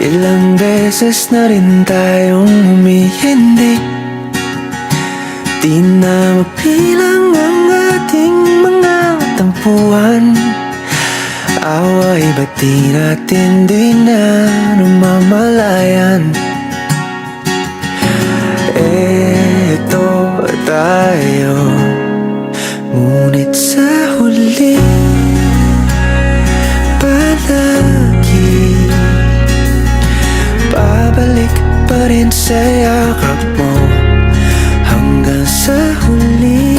Ilang beses na rin tayong humihindi, di na mapilang ang ating mga tampuhan. Away ba't di natin di na namamalayan? Eto tayo, ngunit sa huli palagi babalik pa rin sa yakap mo. Hanggang sa huli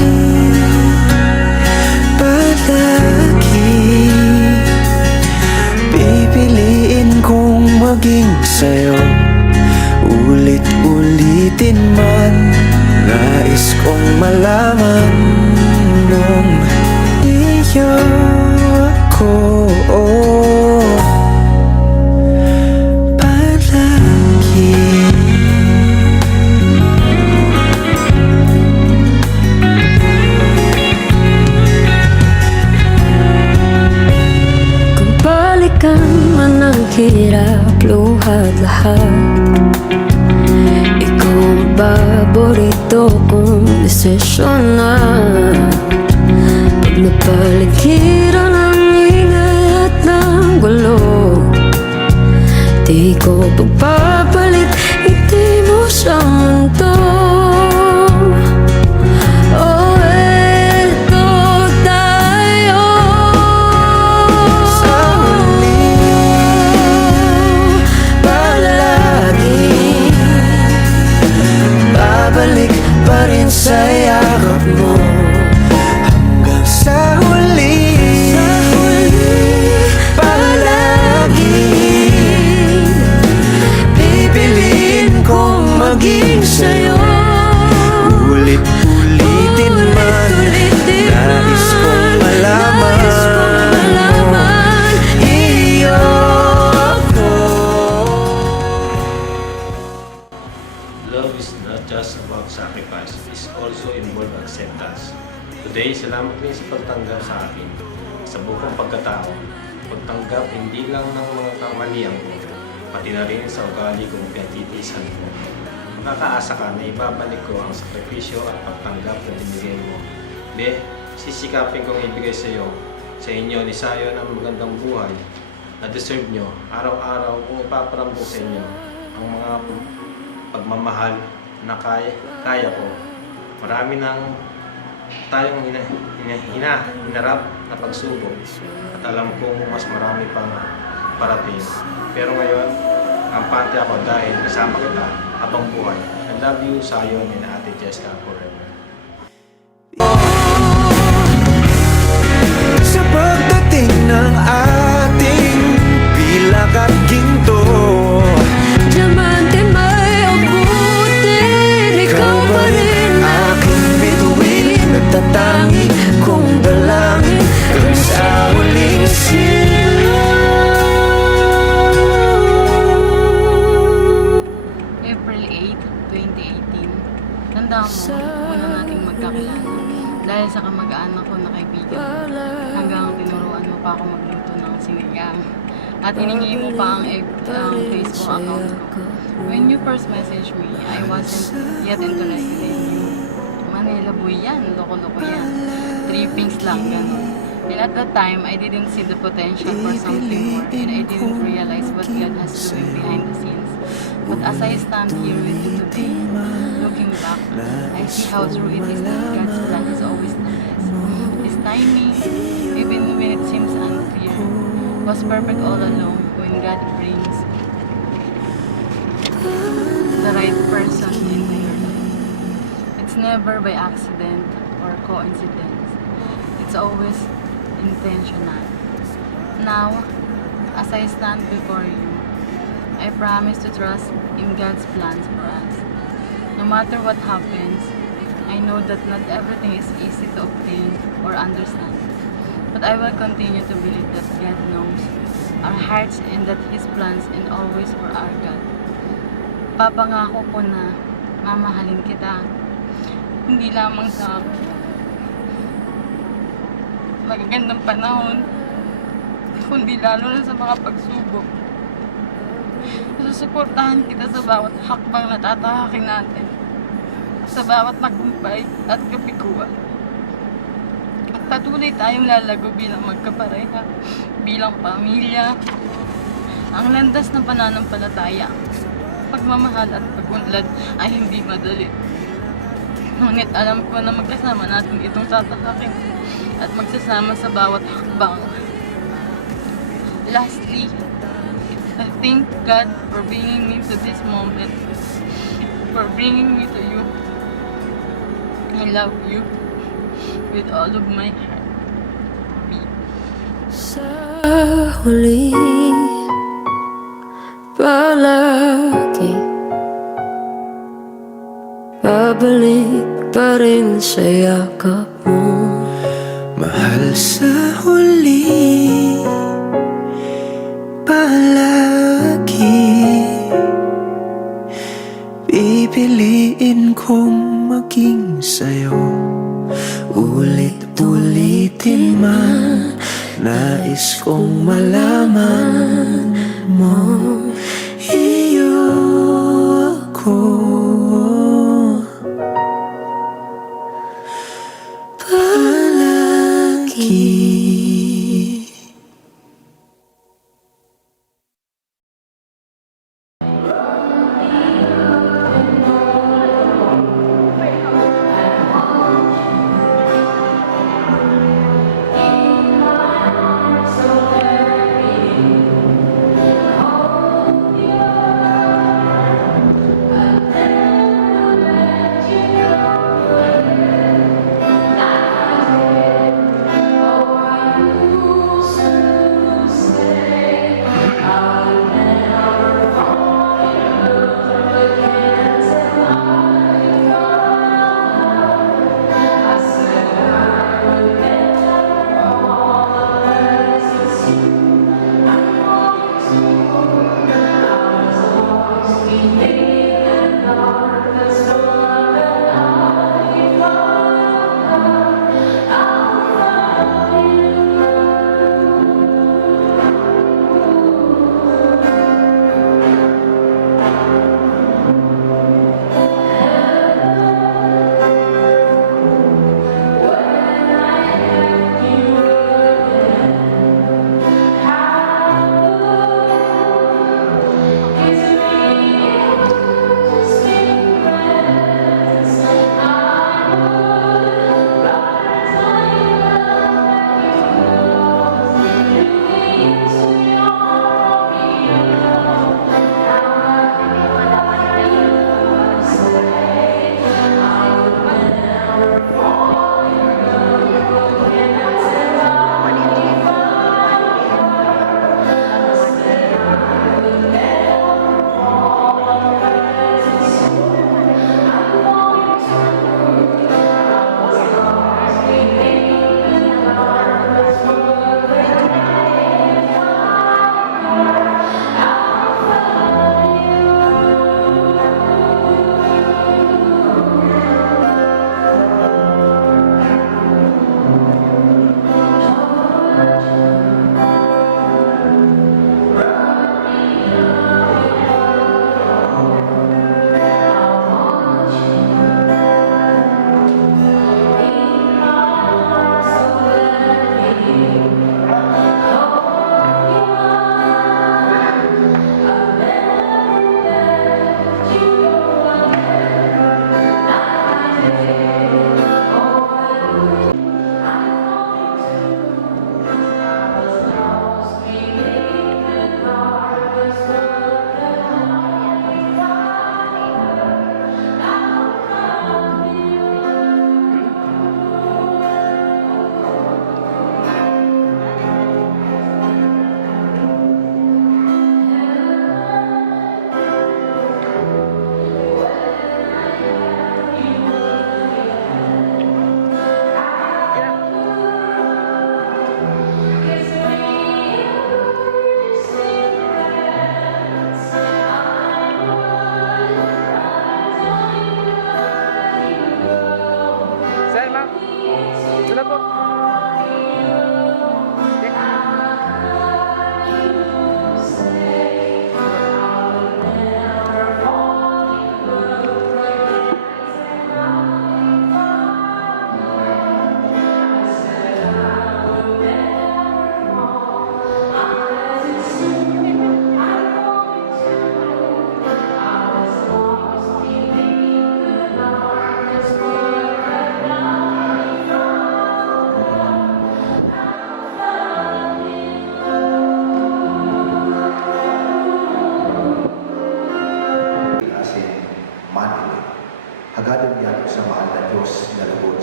palagi pipiliin kong maging sa'yo. Ulit-ulitin man, nais kong malaman nung iyo ako palagi. Kung balikan man ang hirap, luhat lahat, ikaw ang paborito kong desisyon na. Pag napaligiran ang ingay at ng gulo, di ko pagpapalit ngiti mo sa mundo. Oh, eto tayo Sa huli palagi babalik pa rin sa yakap mo. Hanggang sa huli palagi pipiliin kong maging sa'yo. Ulit-ulitin man, nais kong malaman iyo ako. Love is not just about sacrifice, it's also involved acceptance. Today, salamat din sa pagtanggap sa akin. Sa buong pagkatao, pagtanggap hindi lang ng mga kamalian ko, pati na rin sa ugali kong pinatitiisan ko. Makakaasa ka na ibabalik ko ang sakripisyo at pagtanggap na binigay mo. Sisikapin kong ibigay sa iyo, sa inyo ni Sayon ang magandang buhay na deserve nyo. Araw-araw kung ipaparamdam sa inyo ang mga pagmamahal na kaya ko. Marami nang tayong hinarap na pagsubok at alam kong mas marami pang parating. Pero ngayon, kampante ako dahil kasama kita habang buhay. I love you, Sayon, and Ate Jessica forever. Sa pagdating ng ating pilak at ginto, diamante may abutin, ikaw pa rin aking bituin, nagtatangi kong dalangin hanggang sa huling silo. April 8, 2018. Tandaan mo, una nating magkakilala dahil sa kamag-anak ko na kaibigan hanggang tinuruan mo pa ako magluto ng sinigang at hiningi mo pa ang Facebook account ko. When you first messaged me, I wasn't yet interested in you. Manila boy yan, loko-loko yan. Trippings lang, gano'n. And at that time, I didn't see the potential for something more and I didn't realize what God has doing behind the scenes. But as I stand here with you today, looking back, I see how true it is that God's plan is always the best. His timing, even when it seems unclear, was perfect all along when God brings the right person into your life. It's never by accident or coincidence. It's always intentional. Now, as I stand before you, I promise to trust in God's plans for us. No matter what happens, I know that not everything is easy to obtain or understand. But I will continue to believe that God knows our hearts and that His plans and always for our God. Papangako ko na mamahalin kita, hindi lamang sa magagandang panahon, kundi lalo na sa mga pagsubok. Susuportahan kita sa bawat hakbang na tatahakin natin. Sa bawat tagumpay at kapikuan. At patuloy tayong lalago bilang magkapareha, bilang pamilya. Ang landas ng pananampalataya, pagmamahal at pagunlad ay hindi madali. Ngunit alam ko na magkasama natin itong tatahakin at magsasama sa bawat hakbang. Lastly, I thank God for bringing me to this moment, for bringing me to you. I love you with all of my heart. Sa huli, palagi babalik pa rin sa yakap mo. Mahal sa huli, palagi pipiliin kong maging sa'yo. Ulit-ulitin man, nais kong malaman mo, iyo ako. Palagi.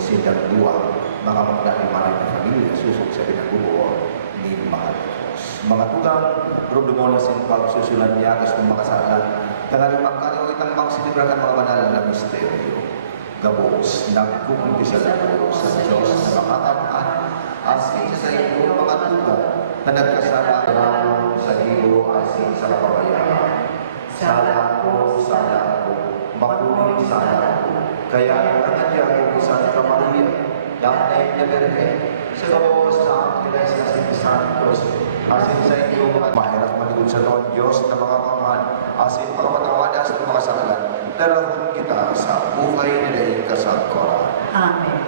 silang dua, mga magdalimanan na pamilya, susok sa pinagubo ni mga Diyos. Mga tugang, problema na sin pagsusulan niya, kasi kung makasalan, tangan magkano itang magsilibran ng mga banal na misteryo. Gabos, nagkukumpisa lang sa Diyos na makakamaan, asin sa iyo mga tugang, na nagkasala sa iyo asin sa kapabayaan. Sala ko, makuling sala ko. Kaya nangyari ko sa Maria, Danay na Birhen, sa Diyos sa Angeles asin Santos, asin sa iyo mga mahirap maligod sa Lord Diyos na mga kamahal, asin pagpatawanan sa mga kasalan, darahon kita sa buhay nila kasagkoran. Amen.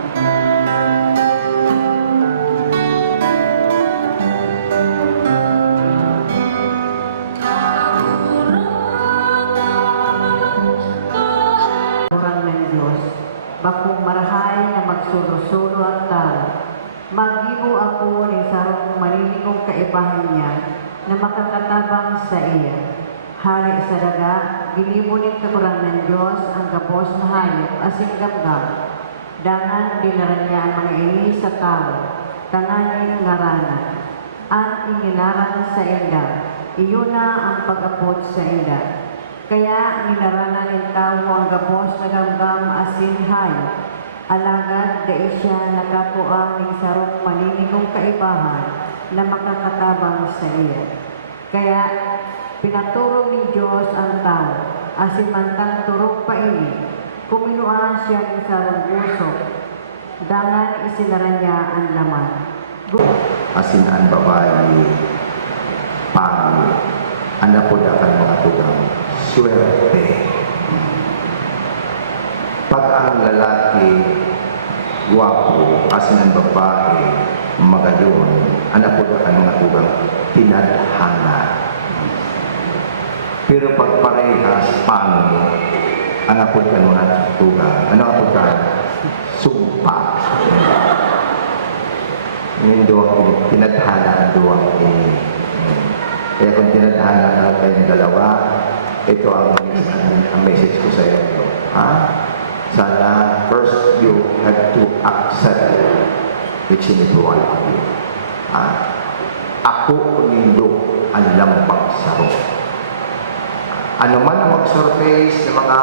Orang ng Diyos, bakong marahay na magsulo-sulo ang tao, mag-ibo ako ng sarong maniligong kaibahan niya na makakatabang sa iya. Hari sa daga, ginibunin kakurang ng Diyos ang gabos na hayop asing gamgam. Dangan dinaran niya ang mga ini sa tao, tanganin ngaranan. Ang ininaran sa inda, iyo na ang pag-apod sa inda. Kaya ninaranan ng tao ang gabos na gamgam asin hayop. Alagad dahil siya nakakuang ng sarong maninigong kaibahan na makakatabang sa iya. Kaya pinaturo ni Diyos ang tao, asin mantang turok pa ini, kuminuan siya ng sarong usok, dangan isinaran niya ang laman. Asin ang babae, pangit, anak po dakan mga tugang, swerte. Pag ang lalaki, guwapo, asin ang babae, magayon, anak po dakan mga tugang, tinadhana. Pero pag parehas, pangit, anak po dakan mga tugang, ano po dakan? Sumpa. Yung duwang tinadhana ang duwang ini. Kaya kung tinadhana na kayong dalawa, ito ang message ko sa inyo. Ha? Sana first you have to accept which in it one of you. Ha? Ako nindo ang lampak saro. Ano man ang mag-surface ng mga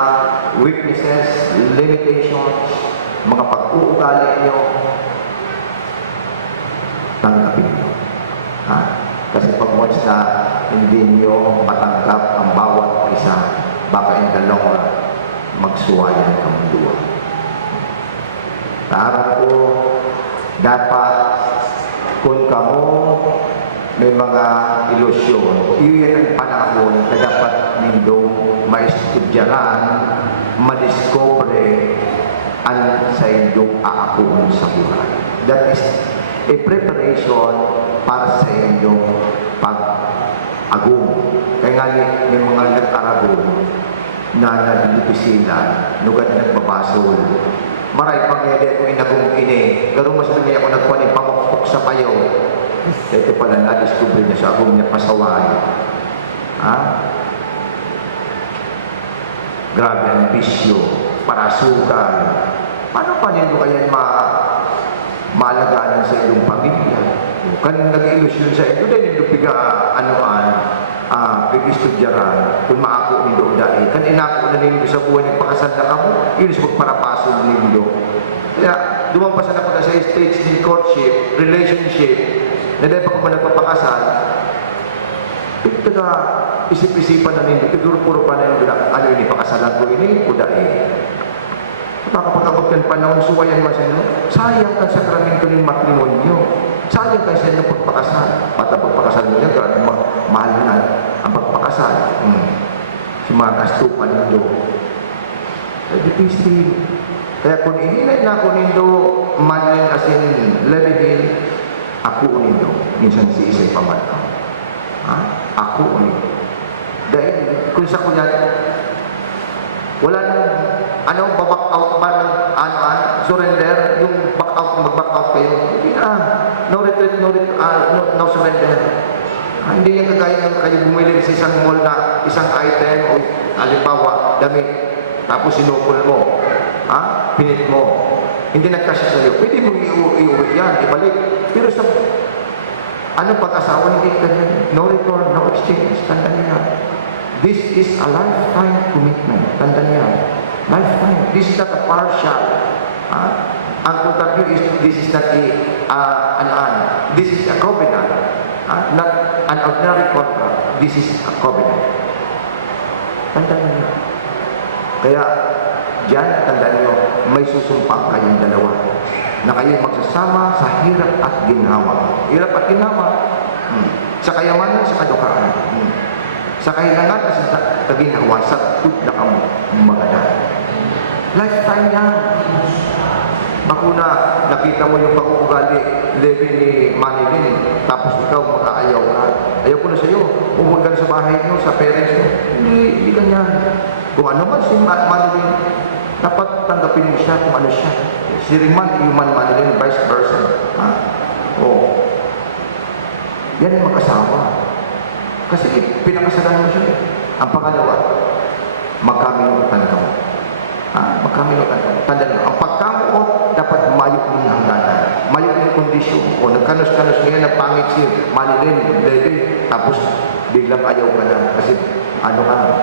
weaknesses, limitations, mga pag-uugali nyo, tanggapin nyo. Ha? Kasi pag once na hindi nyo matanggap ang bawat isa, baka in the long run, magsuwayan kang duwa. Tarang ko, dapat kung kamo may mga ilusyon, iyon ang panahon na dapat nindong maistudyaran, madiscover ang sa inyong aakuon sa buhay. That is a preparation para sa inyong pag-agong. Kaya nga may mga nag-aragon na nagdipisilan, nugad nagbabasol. Maray pang-edit kung inagong ini, garo mas nagay ako nagpanin pamukpok sa payo. Ito pala na-discover niya sa agong niya pasaway. Ha? Grabe ang bisyo, parasukan. Paano pa nito kaya maalagaan sa iyong pamilya? Kan nag-ilusyon sa ito, dahil nito piga pag-istudyaran, kung maako nindo dahil, kan inako na nindo sa buhay ng pakasal na kamo, yun is magparapasol nindo. Kaya, dumampasan ako na sa stage ng courtship, relationship, na dahil pa kung nagpapakasal, ito na isip-isipan na nindo, piguro-puro pa na nindo na, ano yun, ipakasalan ko ini, o dahil. Makakapagabot kan panahon, suwayan man sa inyo, sayang kan sakramento ng matrimonyo. Sayang kayo sa inyo pagpakasal. Pata pagpakasal mo niya, mahal na ang pagpakasal. Si mga kastupan nindo. Difícil. Kaya kung ihinay na ako nindo, manin as in level, ako nindo. Minsan si isa'y pamataw. Ha? Ako nindo. Dahil kung sa kunyan, wala nang back out ba ng surrender, yung back out, mag-back out kayo. Hindi na. No retreat, no surrender. Hindi yan kagaya ng kayo bumili sa isang mall na isang item o halimbawa, damit, tapos sinukol mo. Pinit mo. hindi nagkasya sa iyo, pwede mong iuwi yan, ibalik. Pero sa pag-asawa, hindi ganyan. No return, no exchange. Tanda niya. This is a lifetime commitment. Tanda niya. Lifetime. This is not a partial. Ang contract nyo is, this is not this is a covenant. Not an ordinary contract. This is a covenant. Tanda niya. Kaya, diyan, tanda niyo, may susumpang kayong dalawa na kayo magsasama sa hirap at ginhawa. Hirap at ginhawa. Sa kayamanan, sa kadukaan. Sa kahilangan, sa kaginhawa, sa tut na kang maganda. Lifetime yan. Bakuna, nakita mo yung pag-uugali, level ni Manilin, tapos ikaw mag-aayaw ka. Ayaw ko na sa'yo, pumunta ka na sa bahay niyo, sa parents mo. Hindi ganyan. Kung ano man si Manilin, dapat tanggapin mo siya kung ano siya. Si Riman, human Manilin, vice versa. Oo. Yan ang mag-asawa. Kasi pinakasalan mo siya. Ang pangalawa, magkaminutan ka mo. Magkaminutan ka mo. Tanda nyo, ang pagkamuot, dapat mayok ng hangganan. Mayok ng kondisyon. O nagkanos-kanos ngayon, napangit si Manilin, baby, tapos biglang ayaw ka na. Kasi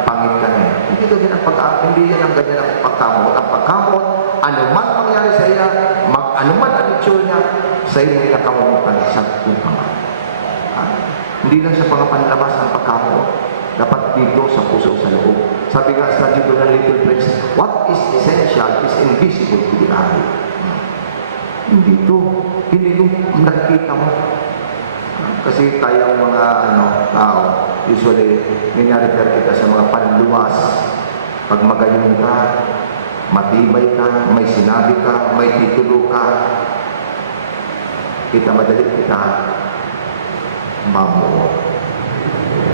pangit ka na. Hindi yan ang ganyan ang pagkamot. Ang pagkamot, ano man mangyari sa iya, ano man ang itsura niya, sa iyo may nakamutan sa tupangan. Hindi lang sa pangapanlabas ang pagkamot. Dapat dito sa puso, sa loob. Sabi nga sa libro ng Little Prince, what is essential is invisible to the eye. Hindi nakikita mo. Kasi tayong mga tao, usually, ninarefer kita sa mga panluwas. Pag magaling ka, matibay ka, may sinabi ka, may titulo ka, madali kita mamuo.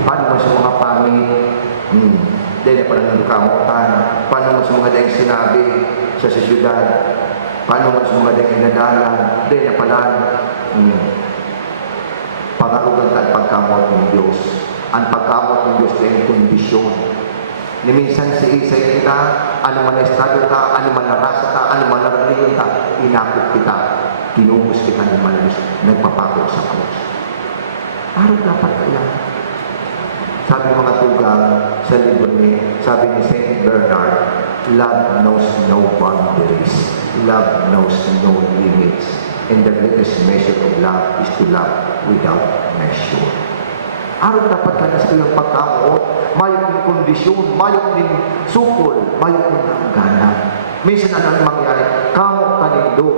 Paano mo sa mga pangit? Dahil na pala ng kamutan. Paano mo sa mga dahil sinabi sa siyudad? Paano mo sa mga dahil inadalan? Dahil na pala pangarugan at pagkamot ng Diyos. Ang pagkamot ng Diyos ay kondisyon. Ni minsan sa isay kita, ano man na estado ka, ano man na rasa ka, ano man na reliyon ka, inakot kita, tinubos kita ng malis, nagpapako sa krus. Araw dapat kaya. Sabi mga tugang sa libro sabi ni St. Bernard, love knows no boundaries, love knows no limits, and the greatest measure of love is to love without measure. Araw dapat ka na sa iyong pagkao, mayok ng kondisyon, mayok ng sukol, mayok ng hangganan. Minsan anong mangyari, kamo kanindo.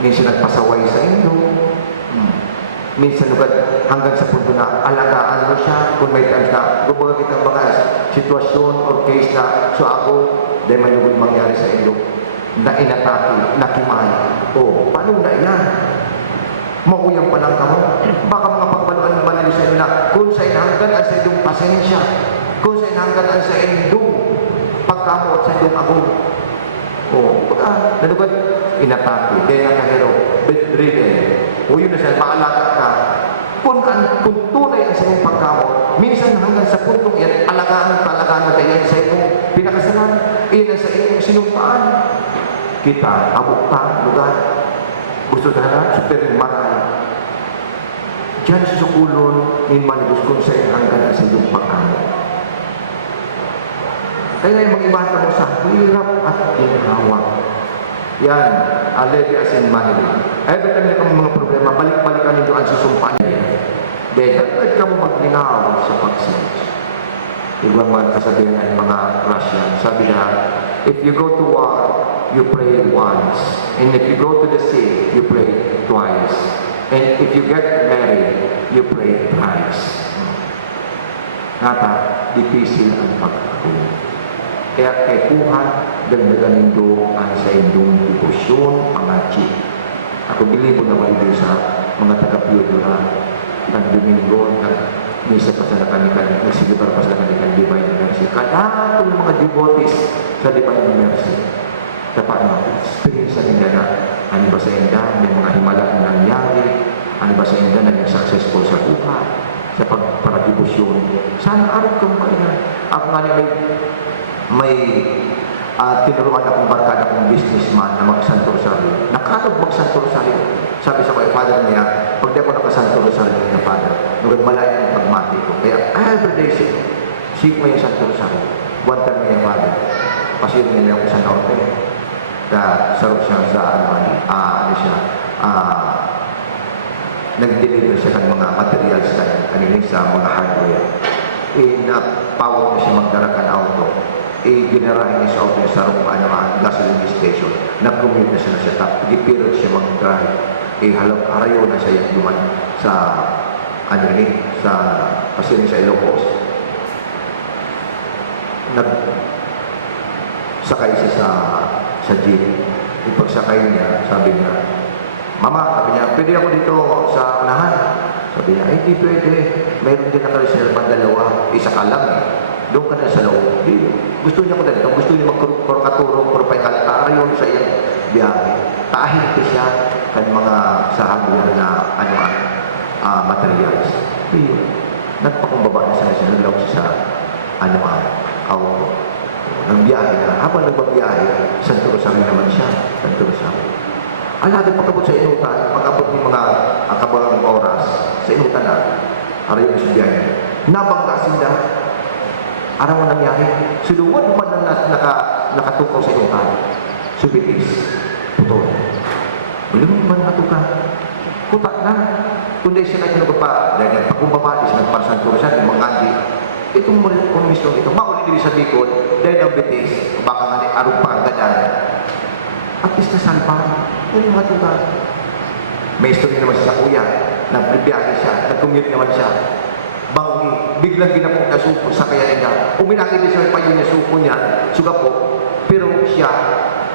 Minsan nagpasaway sa inyo. Minsan hanggang sa punto na alagaan mo siya kung may times na gumawa kitang mga sitwasyon or case na so ako, dahil manugod mangyari sa inyo na inatake, nakimay. Paano na yan? Mauyang pa lang kamo. Baka mga pagbaluan ng banali sa inyo na kung sa inanggan ang sa inyong pasensya, kung sa inanggan ang sa inyong pagkamo at sa inyong agong. Baka nanugod, inatake, dahil nakahiro, bedridden. Yun na siya, maalaga ka. Kung tunay ang sa iyong pagkamo, minsan hanggang sa puntong yan, alagaan mo dahil sa iyong pinakasalan, iyan sa iyong sinumpaan. Kita, abukta, lugar, gusto na super maray. Diyan sa sukulon, in manibus kung sa iyong hanggang sa iyong pagkamo. Kaya yung mag-ibata mo sa hirap at ginhawa. Yan, already as in Manila. Every time na mga problema, balik-balikan ninyo ang susumpaan niya. Dahil dapat ka mo maglinaw sa pag-search. Ibang mga kasabihan ng mga Russian. Sabi na, if you go to war, you pray once. And if you go to the sea, you pray twice. And if you get married, you pray thrice. Nata, difícil ang pag-ako. Kaya kay Tuhan, dagdagan nindo ang sa inyong debosyon, pangachi. Ako bilibo naman din sa mga taga-Piodora, ng Domingo, nag-misa pa sa nakanikan, nagsilibar pa sa nakanikan Divine Mercy. Kada ng mga devotees sa Divine Mercy. Dapat ma-experience sa nila na ano ba sa inda, may mga himala na nangyari, ano ba sa inda naging successful sa buhay, sa pagparadebosyon. Sana araw kang kailan. Ako nga may At tinuruan akong barkada kong businessman na mag-Santo Rosario. Nakatog mag-Santo Rosario. Sabi sa kay father niya, pag di ako naka-Santo Rosario niya, father, nagmalayan ang pagmati ko. Kaya every day, seek mo yung Santo Rosario. One time mo yung father. Pasirin niya ako sa norte. Kaya sarap siya sa nag-deliver siya ng mga materials kanina sa mga hardware. Na-power na siya magdara ka na auto. Ginarahin niya sa auto sa gasoline station. Nag-commute na siya na siya. Gipirot siya mag-drive. Harayo na siya yung duman sa sa pasirin sa Ilocos. Nagsakay siya sa jeep. Ipagsakay niya, sabi niya, Mama, sabi niya, pwede ako dito sa unahan. Sabi niya, hindi pwede. Mayroon din nakareserva dalawa. Isa ka lang eh. Doon ka na sa loob. Di. Gusto niya ko na dito. Gusto niya magkurkaturong, kurpay kalata. Arayon sa iyang biyahe. Tahin ko siya kan mga sahabuan na materials. Di. Nagpakumbaba na siya. Naglaw siya sa auto. Nagbiyahe na. Habang nagbabiyahe, Santo Rosario naman siya. Santo Rosario. Alagad pagkabot sa inutan, pagkabot ng mga kabalang oras sa inutan na, araw yung subiyahin. Nabangga sila, araw ang nangyari, suluwan man na nakatukaw sa inutan, subitis, putol. Bilang man natuka, kutak na. Kundi siya na pa, dahil nagpakumbaba, siya nagparsan siya, yung mga ngandi. Itong komisyon ito, mauli din sa Bicol, dahil ang bitis, baka nga ni arong pa ang ganyan. At least nasalpa. Yung mga tuga. May story naman siya sa kuya. Nagbibiyahe siya. Nag-commute naman siya. Bangi. Biglang ginapong nasupo sa kaya niya. Uminakit siya pa yung nasupo niya. Suga po. Pero siya,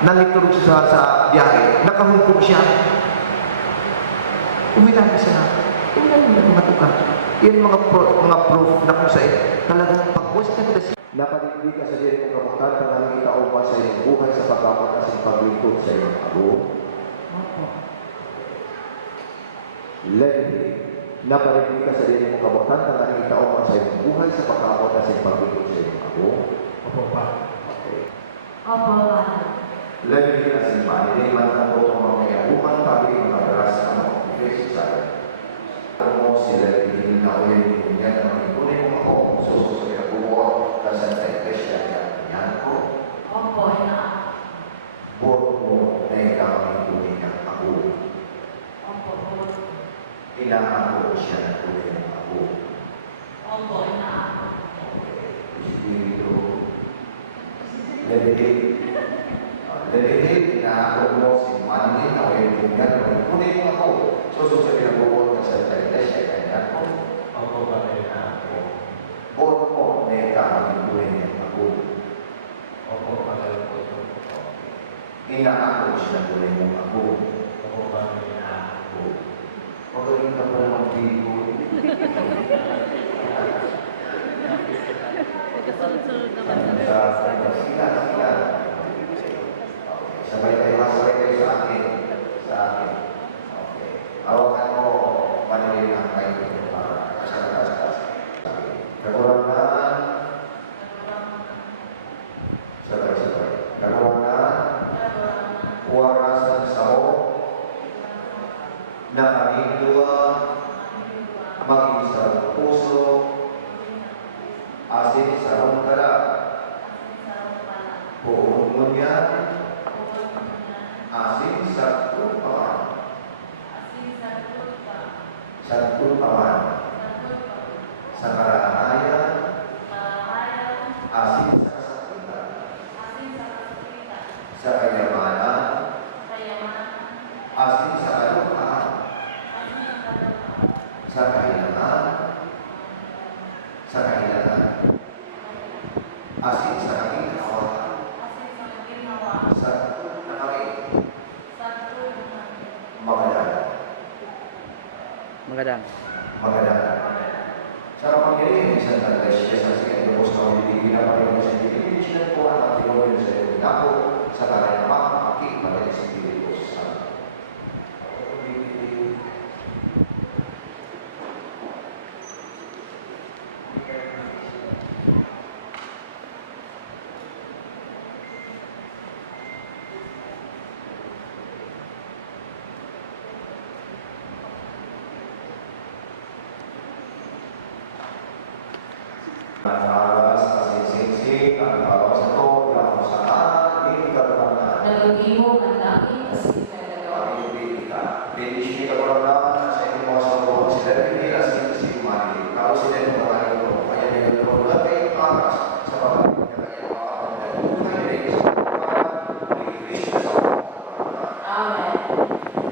nangiturog siya sa biyahe. Nakahungkog siya. Uminakit siya. Tingnan mo mga tuga. Yan mga proof na kung sa'yo. Talagang pag-question na siya. Napadigdig ka sa diri mong kabutan, pangalang itaon pa sa iyong buhay sa pagkapat at sa paglingkod sa iyong abo. Lady, napadigdig ka sa diri mong kabutan, pangalang itaon pa sa iyong buhay sa pagkapat at sa paglingkod sa iyong abo. Opo pa. Okay. Opo pa. Lady, asin pa, niliman ang po ng mga kayabuhan, tabi ang madalas sa mga office sa alam mo sila hindi na ulit yung yan na magigulay mo ako, susunod sa buwan, kasi sa iglesia yan ko. Opo, ina. Buwan mo na ikaw ang tunay ng ako. Opo. Inaako siya na tunay ng ako. Opo, ina. Espiritu. Lelihit, inaako mo si Manny na ulit yung yan na tunay ng ako. Susunod sa buwan, kasi sa iglesia yan ko. Opo ba kayo na ako? Buwan mo na ikaw ang tunay ng ako. Opo ba kayo po? Inaako siya na tunay ng ako. Opo ba kayo na ako? Magaling ka pa naman dito. Nagkasunod-sunod naman. Sila. Sabay kayo sa akin. Okay. Awakan mo, manilin ang kayo para kasalakas. Kakulangan. Sabay. Kakulangan. Warasan sa mo. Na kaming dua. Maging sa puso. Asin sa rongkara. Buong ngunyan. Asin sa tupawan. Sa tupawan. Sa karahayan. Asin sa kasakitan. Sa kayamanan. Asin sa kalukaan. Sa kahilangan. Sa kahilangan. Asin sa kaginhawa. Sa nakawin. Magadan. Sa kapangyarihan ng isang iglesia sa siya ng Apostol na pinapaliwan sa Pilipinas po ang ating sa iyo dako sa karayamang aking pagkain sa Pilipinas. Aras, asing-sing-sing, ang bawang sa to, ilang sa ating karumanan. Nalugimo ang langit at sinagagawa. Pag-ibig ka. Binish ka karumanan sa inyong mga saluhan. Sila rin asing-sing mali. Kalau sila yung mga ito, kaya nila ito latay aras sa pagkakas niya kaya makakapagdag. Buhay rin sa karumanan. Binish ka sa mga karumanan. Amen.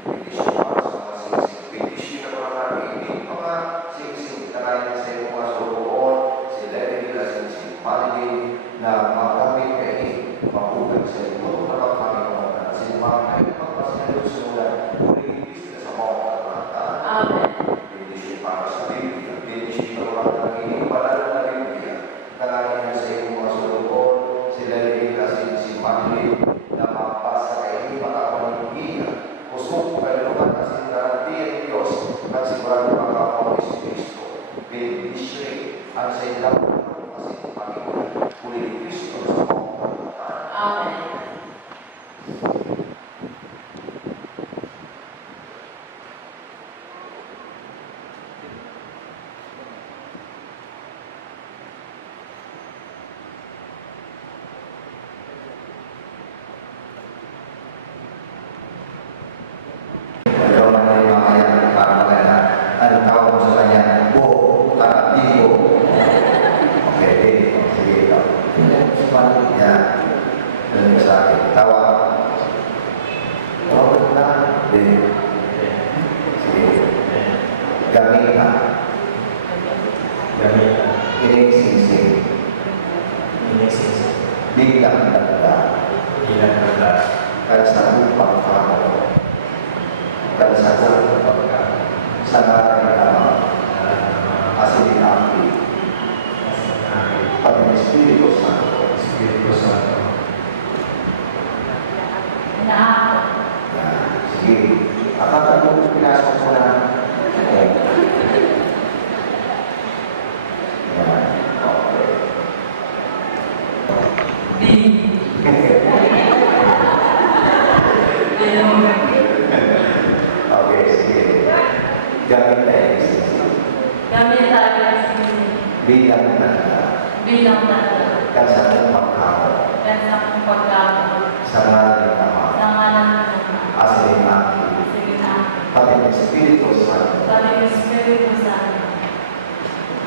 Binish ka para sa mga sing-sing. Binish ka karumanan. Ibig mga sing-sing. Kanayan sa inyong mga saluhan. Sila rin asing-sing mali na magamit kayo. Mahugag sa iyo na magkakita sa mga nagpapasya sa ulan. Ulitis ka sa mga karumanan. Amen. Binish para sa Biblia. Binish ka karumanan. Hindi pala na Biblia. Kanayan sa inyong mga saluhan. Sila rin asing-sing mali na mapasa kayo makakamanugin. Kusog kayo naman kasi garantiya ng Diyos at sigurado makakapag si Kristo. Binish ang sa ilang kasi Panginoon. Uli Kristo sa mga karumanan. Amen. Ikaw man ay mamaya para maganda. Ang tawag mo sa kanya, Bo, Taratigo. Okay, sige ikaw. Yan. Ano sa akin? Tawag. Tawag na. Sige. Gamita. Ining-sing-sing. Bilang dagda. Kalsa upang kamo. Kalsa upang kamo. Sa ngalan ng Ama. Asin api. Pag Espiritu Santo. Yan. Sige. Akala mo pinasok mo na. Okay. Yan. Okay. Okay, sige. Gamit tayo isip. Kami tayo ang Bilang tanda. bilang tanda Kalsa upang kamo. dan sa pagkakaroon Sa ngalan ng Ama. sa ngalan ng Ama. Asin api. Sige na. Pati ng Espiritu Santo. Pati ng Espiritu Santo.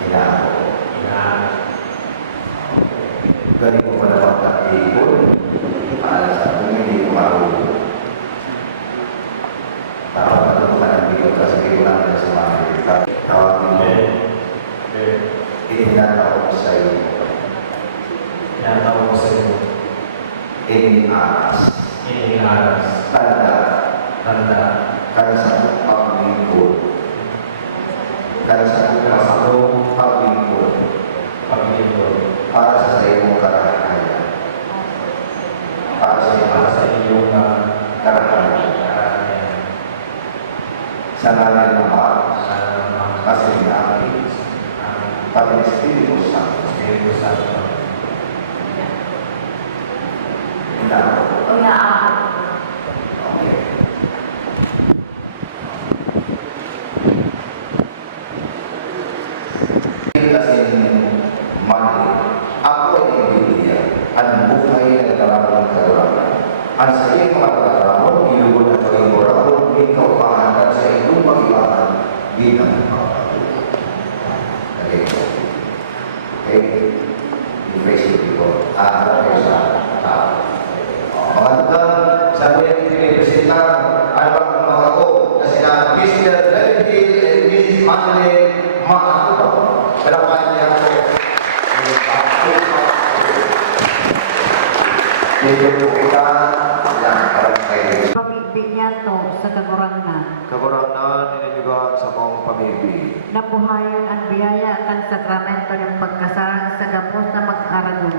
Inaako. Galing ko pa na pagkakipon para sa kung hindi ko marunong. Tawag na ito ka ng bigot kasi hindi ko lang na sa mga Amerika. Tawag mo. Itinatawag sa iyo. Iniaras. Tanda. Kansa paglingkod. Kansa paglingkod. Para sa iyong karahaya. Para sa iyong karahaya. Sa ngalan ng Ama, kasi namin, pati ng Espiritu Santo. Unaako. Okay. Kasi mali, ako ay ibibigyan ang buhay na nararamdaman sa oras. Ang sa iyong mga nararamdaman, ilugod at paging oras, ikaw pangalan sa iyong pag-iwanan bilang pagkakatuloy. Okay. Okay. Impressive people. Harap kayo sa tao. Mga tugang, sabi niya hindi representa ano ang mga ko na sina Mr. David Hill and Mrs. Madeleine Maakuro. Palapakan niya ako. Dito po kita lang parang kayo. Pag-ibig niya to sa kagurangan. Kagurangan niniligaw sa mong pamibig. Nabuhayan ang biyaya at ang sakramento ng pagkasal sa gapos na mag-aragon.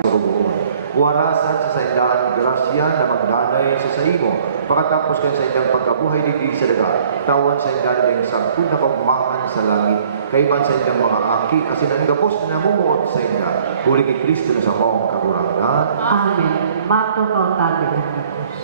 Warasan sa saindaan grasya na magdanay sa saimo. Pagkatapos kayo sa indang pagkabuhay digdig sa daga, tawan sa indang ng sangkod na pagmahan sa langit, kaiban sa indang mga aki, asin ang gapos na namumuot sa inda. Huli kay Kristo na sa mong kagurangan. Amen. Mato ko tabi ng Diyos.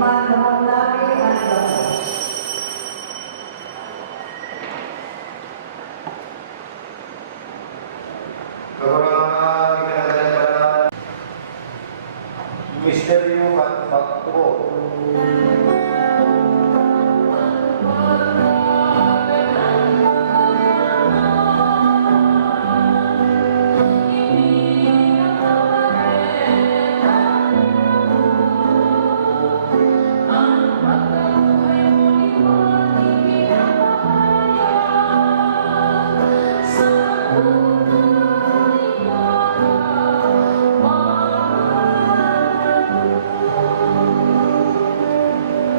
Manalangin ang Diyos. Kagurangan, ikinagdalaman, misteryo at magtuo.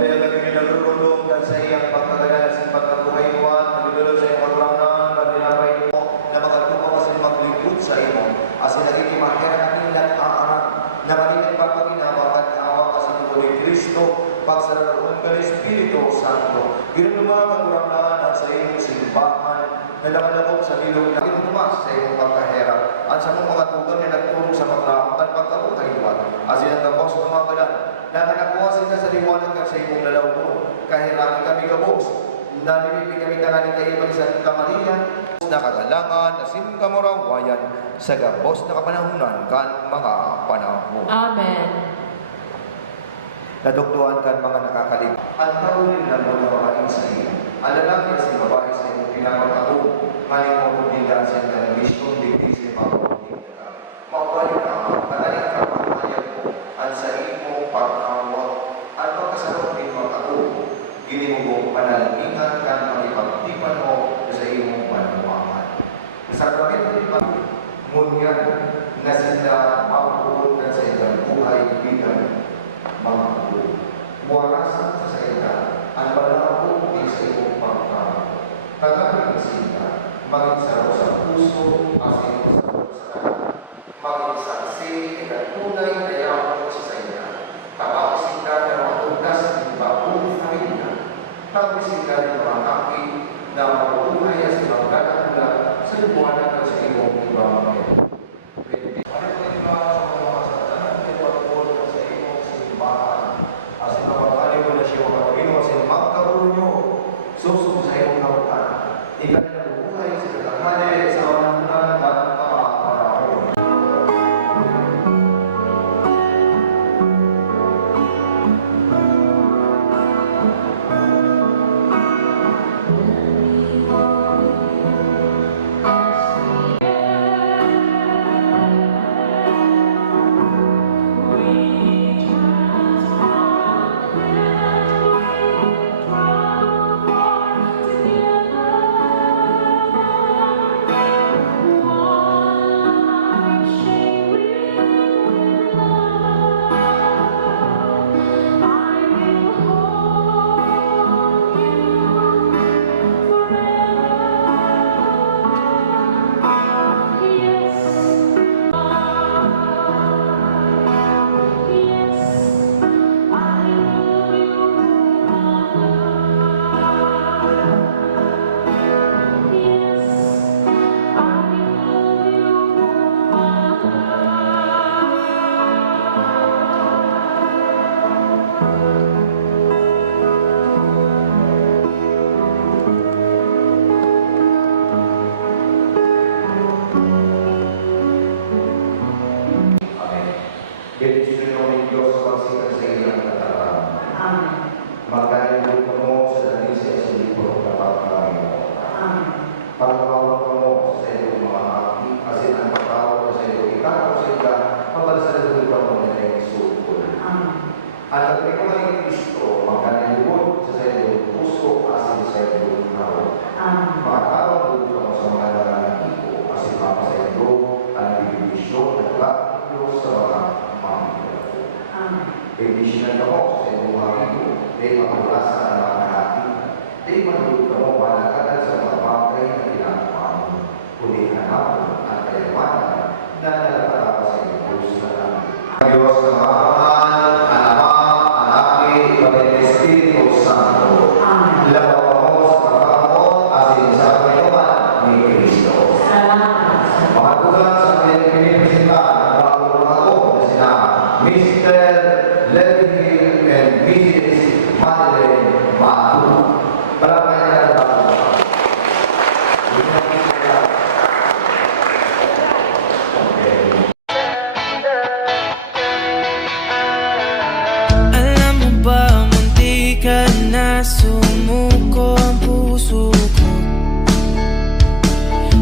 Kaya kami nagulong dan sa iyang pagkagalan sa pagkabuhay mo at nagulong sa iyong paglangan at dinapay mo na magatuwa ka sa maglingkod sa imo as naging mahirap nilang aarap na maliit pa paginawa at awa ka sa tuloy ni Kristo pagsararoon ka ng Espiritu Santo. Ginoon mga kagurangan sa iyong simbahan na nakalagop sa ilog na inumas sa iyong pagkahirap at sa mga tugang na nagtulong sa paglaong at pagkabuhay mo as inagabos ng mga kalan na nakakuwasin ka sa liwanag ka sa iyong lalaw mo. Kahirami kami gabos, nalilipin kami tanganin kayo sa Santa Maria, na kagalangan, na simkamurawayan, sa gabos na kapanahunan kan mga panahon. Amen. Nadukduan kan mga nakakalip. Ang tawin na mo na maraming sa iyo. Ang lalaki at si babae sa iyong pinapagkako, maling mo kumbindan sa iyong mission, digdig sa mga kumbindan. Mawali ka, panaling ka pangayag mo, ang sa iyong pagkawag, at pagkasarap din magkako, ginimugong panalamingan kan makipagtipan mo sa iyong panuwaman. Nasagpamit din pa, ngunyan na sila mapupunod sa iyong buhay bilang mga kulo. Muarasan sa ila ang malakapong di sa iyong pagkakaroon. Tagamin sila, maging sarap sa puso, asin sa puso, maging saksi, at tunay na yawan sa ila. Tapos sila na matugas ng bagong pamilya. Tapos sila ng mga kaki na mabuhay at magkakula sa liwanag at sa iyong ibang mga. As in, At kung ikaw ay Kristo, magkalilibot sa iyo puso asin sa iyo naroon. Makatawag doon sa mga nananakiko asin mapa sa iyo ang bibisyo at bakit sa mga pamilya. Bibisyo na mo sa iyo mga ito, ay mapulasa ang mga hati, ay manulog ka mo malakadan sa mga bagay na ginagawa mo. Kundi hanapon ang kayamanan na nalatarapa sa iyo sa langit. Diyos na mahal, Espiritu Santo, labaw mo sa pagkakamot asin sa Panginoon ni Kristo. Mga tulang sa kanyang pinipresentahan ang bagong ako na sina Mr. Levy and Mrs. Madeleine Matu. Palakpakan niya ang bagong ako. Alam mo ba, munti ka na sumuko ang puso ko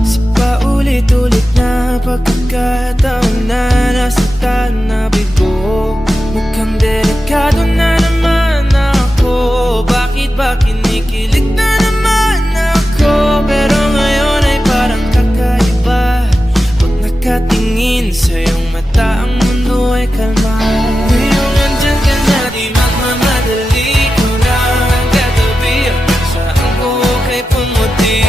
sa paulit-ulit na pagkakataon na nasaktan na bigo. Mukhang delikado na naman ako. Bakit ba kinikilig na naman ako? Pero ngayon ay parang kakaiba. Pag nakatingin sa iyong mata, ang mundo ay kalma. Ngayong andyan ka na, di magmamadali ko na ang katabi. Saan ko kay pumuti?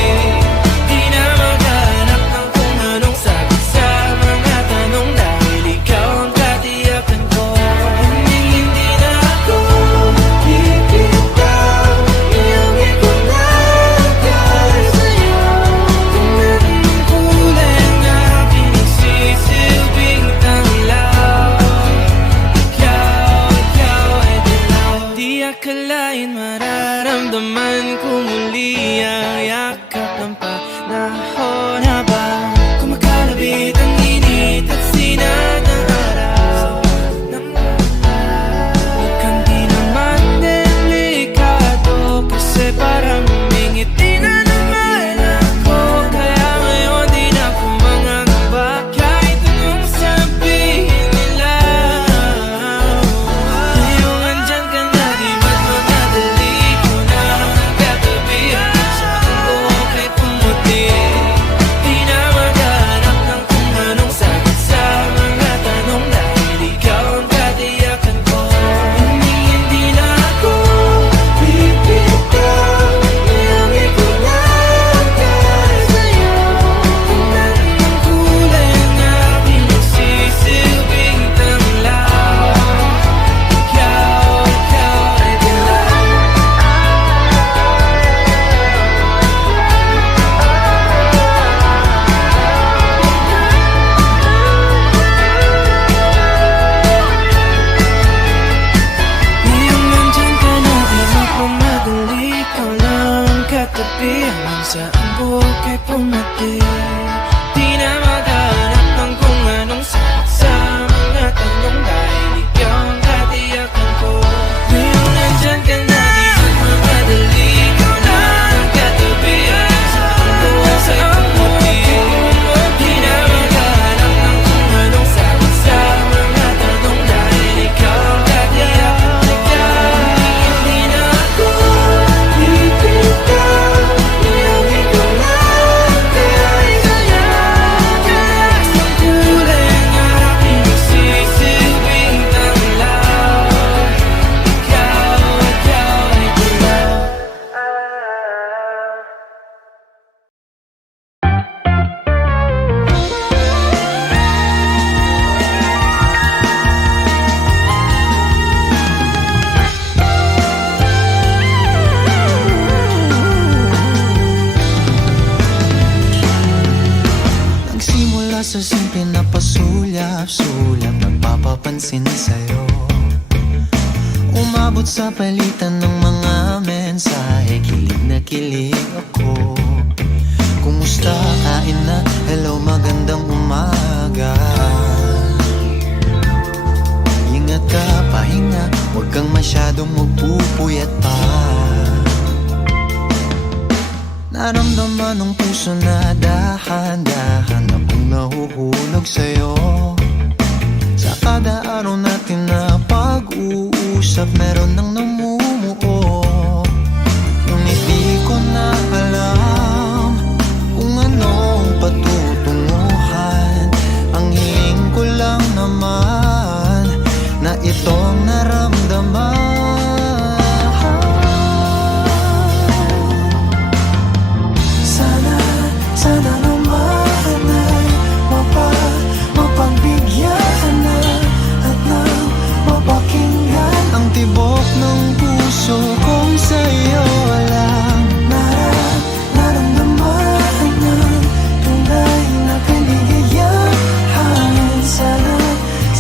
Di na maghanap ng kung anong sagot sa mga tanong, dahil ikaw ang katiyakan ko. Hindi na ako bibitaw, iyong ikunagay sa'yo. Kung anong kulay ang aking nagsisilbing tanglaw, ikaw ay dilaw. Di akalain mararamdaman ko muli ang yakap ng panahon habang kumakalabit ang init at sinat ng araw. Mukhang di naman delikado kasi parang humingiti na naman ako. Kaya ngayon di na ako mangangamba kahit anong sabihin nila. Ngayong andyan ka na, di magmamadali ko na ang katabi. Saan ko kay pumuti? Di na maghanap ng kung anong sagot sa mga tanong, dahil ikaw ang katiyakan ko. Hindi na ako bibitaw, iyong ikunagay sa'yo. Kung anong kulay ang aking nagsisilbing tanglaw, ikaw ay dilaw. Ngayong nandyan ka na, di magmamadali, ikaw lang ang katabi. Hanggang saan buhok ay pumati. Di na maghanap ng kung anong sagot sa mga tanong, dahil ikaw ang katiyakan ko. Ngayong nandyan ka na, di magmamadali, ikaw lang ang katabi. Hanggang saan buhok ay pumati. Di na maghanap ng kung anong sagot sa mga tanong, dahil ikaw ang katiyakan ko. Hindi na ako bibitaw, iyong ikunagay sa'yo. Kahit ang kulay ang aking nagsisilbing tanglaw, ikaw ay dilaw. Nagsimula sa simple na pasulyap-sulyap, nagpapapansin sa'yo. Umabot sa palitan ng mga mensahe, kilig na kilig ako. Kumusta, kain na, hello, magandang umaga. Ingat ka, pahinga, huwag kang masyadong magpupuyat pa. Naramdaman ng puso na dahan-dahan akong nahuhulog sa'yo. Sa kada araw natin na pag-uusap, usap meron nang namumuo. Ngunit di ko na alam kung anong patutunguhan. Ang hiling ko lang naman na itong naramdaman. Sana naman ay mapagbigyan na at nang mapakinggan ang tibok ng puso kong sa'yo lang naramdaman ng tunay na kaligayahan.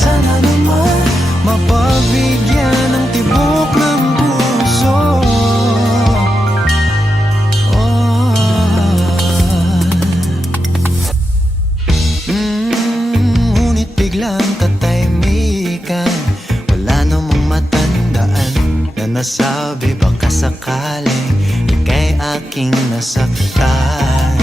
Sana naman mapagbigyan ng tibok ng puso. Ngunit biglang katahimikan, wala namang matandaan na nasabi baka sakaling ika'y aking nasaktan.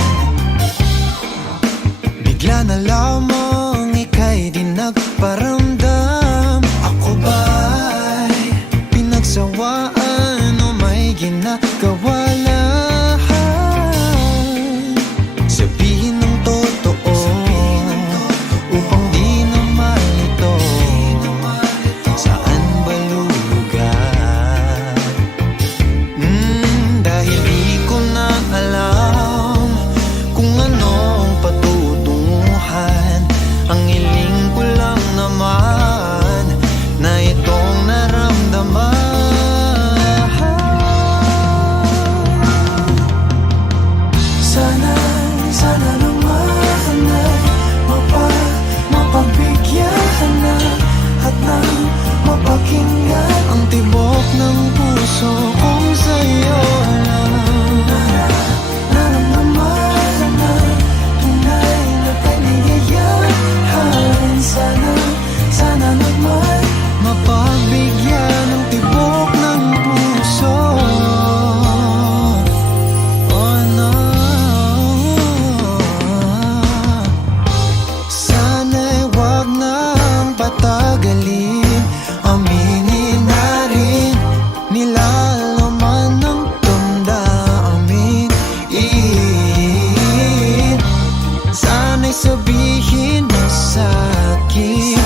Bigla na lamang ika'y di nagparamdam. Ako ba'y pinagsawaan o may ginagawa lang? Sabihin ng totoo upang di na malito. Saan ba lulugar? Dahil di ko na alam kung anong patutunguhan. Ang hiling ko lang naman na itong naramdaman. Sana naman ay mapagbigyan na at nang mapakinggan ang tibok ng puso kong sa'yo lang naramdaman na tunay na kaligayahan. Sana naman mapagbigyan ng tibok ng puso. Oh no, sana'y wag nang patagalin. Aminin na rin nilalaman ng damdamin. Sana'y sabihin mo sa'kin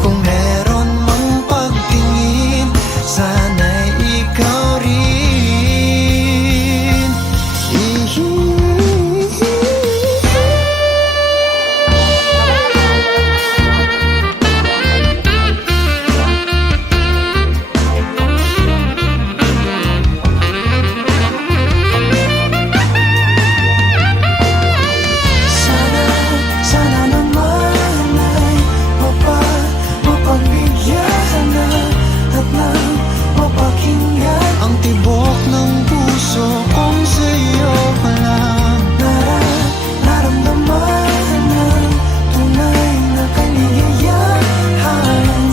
kung meron mang pagtingin. Sana'y ikaw rin. Sana naman ay mapagbigyan na at nang mapakinggan ang tibok ng puso kong sa'yo lang naramdaman ng tunay na kaligayahan.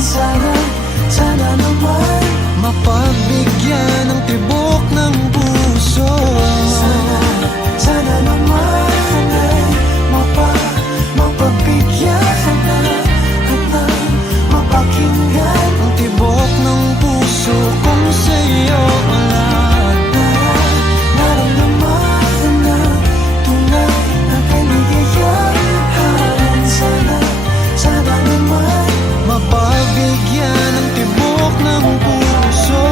Sana naman mapagbigyan ng tibok ng puso. Sana naman ay mapagbigyan na at nang mapakinggan ang tibok ng puso kung sa'yo lang naramdaman ng tunay na kaligayahan. Sana naman mapagbigyan ng tibok ng puso.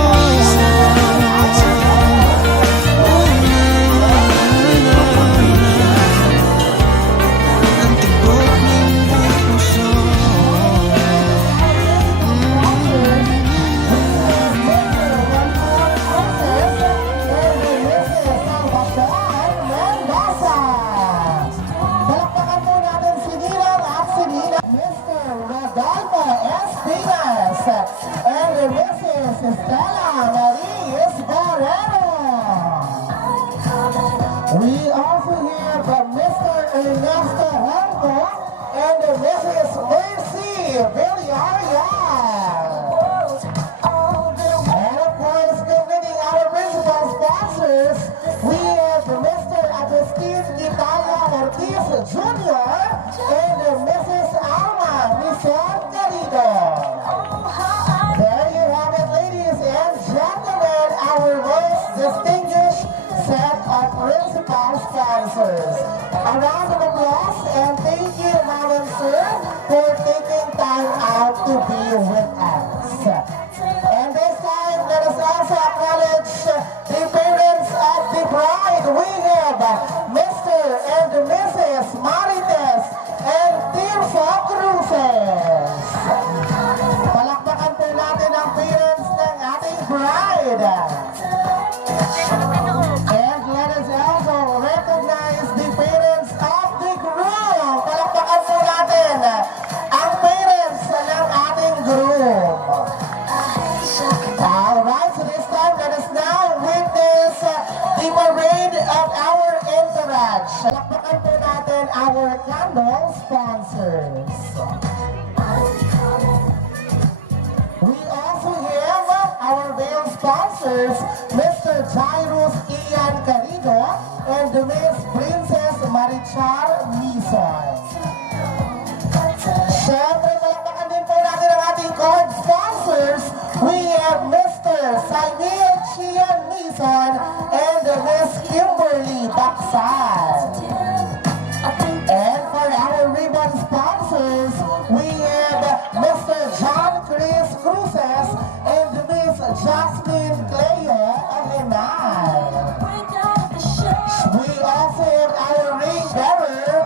Ang tibok ng puso. Palakpakan po natin si Ninang at si Nina, Mr. Rodolfo Espinas, and Mrs. Stella Marie Esbarrero. We also hear from Mr. Ernesto Hongo and Mrs. Mercy Villarreal. And of course, completing our principal sponsors, we have Mr. Agustin Italia Ortiz Jr. and Mrs. Alma Michelle Garrido. There you have it, ladies the parents of the bride. We have Mr. and Mrs. Marites and Tirso Cruces. Palakpakan po natin ang parents ng ating bride. And let us also recognize the parents of the groom. Palakpakan po natin ang parents ng ating groom. Alright, so this time let us now witness the parade of our entourage. Palakpakan po natin our candle sponsors. We also have our veil sponsors, Mr. Jairus Ian Carido and Miss Princess Marichar Mison. Siyempre, palakpakan din po natin ang ating card sponsors. We have Mr. Saimir Chian Mison and Miss Kimberly Baksan. And for our ribbon sponsors, we have Mr. John Chris Cruces and Miss Jasmine Cleo Alemán. We also have our ring bearer,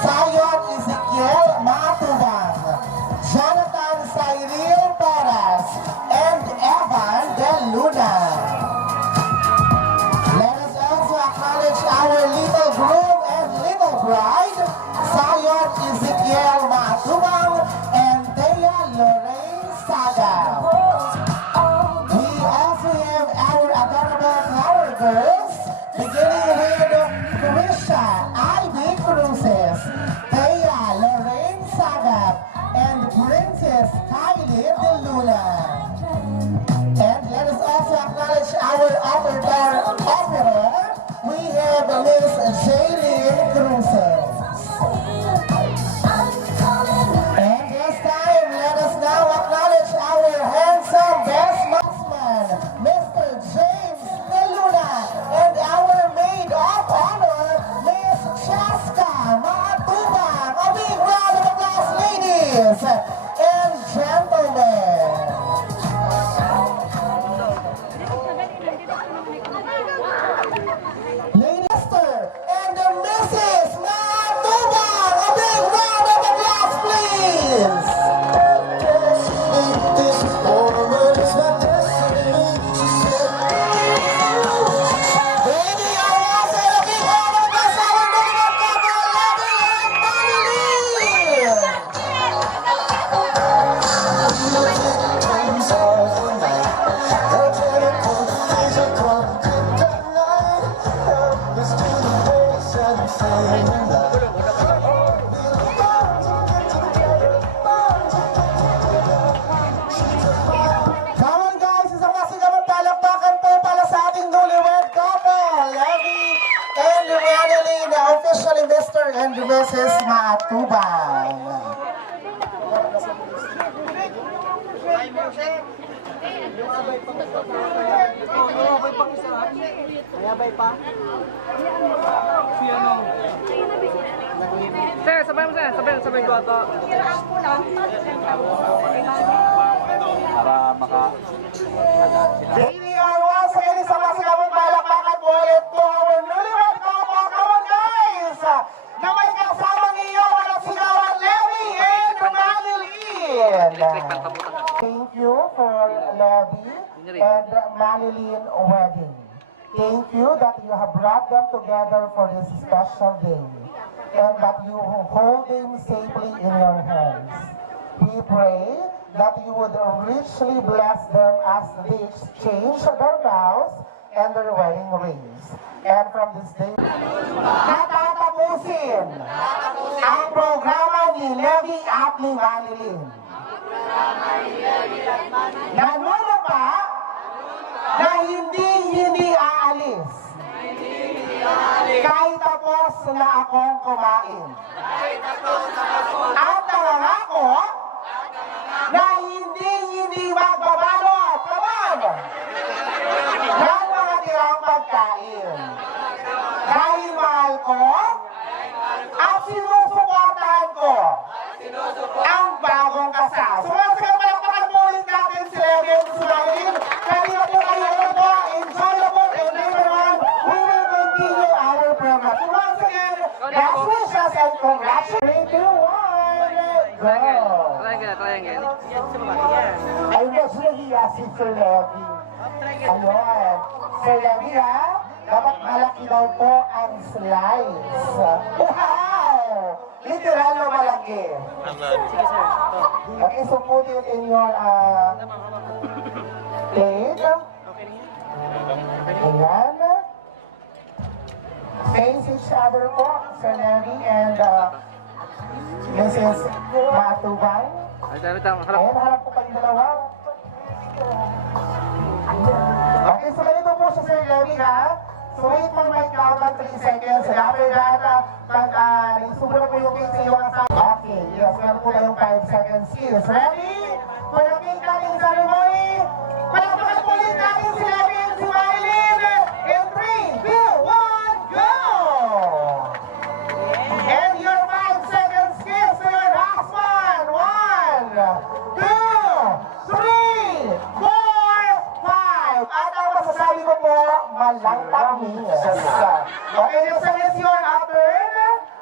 Sayon Ezekiel Matubang, Jonathan Cyril Perez, and Evan De Luna. Let us also acknowledge our little groom and little bride, Sayon Ezekiel Matubang and Thea Lorraine Saga. We also have our adorable flower girls, beginning with Krisha Ivy Cruces, Thea Lorraine Saga, and Princess Kylie De Luna. And let us also acknowledge our operator. We have Miss Jaylene Cruces. And this time, let us now acknowledge our handsome best man, Mr. James De Luna, and our maid of honor, Miss Chaska Matubang. A big round of applause, ladies and gentlemen. Ladies and Mrs. Matubang, a big round of applause, please. Baby, I want to say a big round of applause to our beautiful couple, Levy and Marilyn. Come on guys, isang masigabong palakpakan po para sa ating newlywed couple, Levy and Marilyn, officially Mr. and Mrs. Matubang. Sir, sabay mo sir. Sabay ko ito. Baby, once again, isang masigabong palakpakan po ulit po our newlywed couple. Come on guys! Na may kasamang iyo at sigawan, Levy and Marilyn. Thank you for Levy and Marilyn wedding. Thank you that you have brought them together for this special day and that you hold them safely in your hands. We pray that you would richly bless them as they exchange their vows and their wedding rings. And from this day, natatapusin ang programa ni Levy at ni Marilyn. Nanunumpa na hindi aalis. Kahit tapos na akong kumain. At nangangako na hindi magbabalot. Come on! Ng mga tirang pagkain. Dahil mahal ko at sinusuportahan ko ang bagong kasal. So once again, palakpakan po ulit natin si Levy at si Marilyn. Kanina po kayo po. Enjoy si Sir Levy. Ayun. Sir Levy ha, dapat malaki daw po ang slice. Wow! Literal na malaki. Okay, so put it in your plate. Ayan. Face each other po, Sir Levy and Mrs. Matubang. Ayan, harap po kayong dalawa. Okay, so ganito po siya, Sir Levy, ha? So wait for my count of 3 seconds. And after that, pag nagsubra po yung cake sa iyo ang asawa. Okay, yes, meron po tayong 5 seconds. Yes, ready? For the cake cutting ceremony, palakpakan po ulit natin si Levy and si Mylene. In 3, 2, 1, go! And your 5 seconds kiss to your husband. 1, 2, 3, 4, 5. At ang masasabi ko po, malangtamis. Okay, this is your upper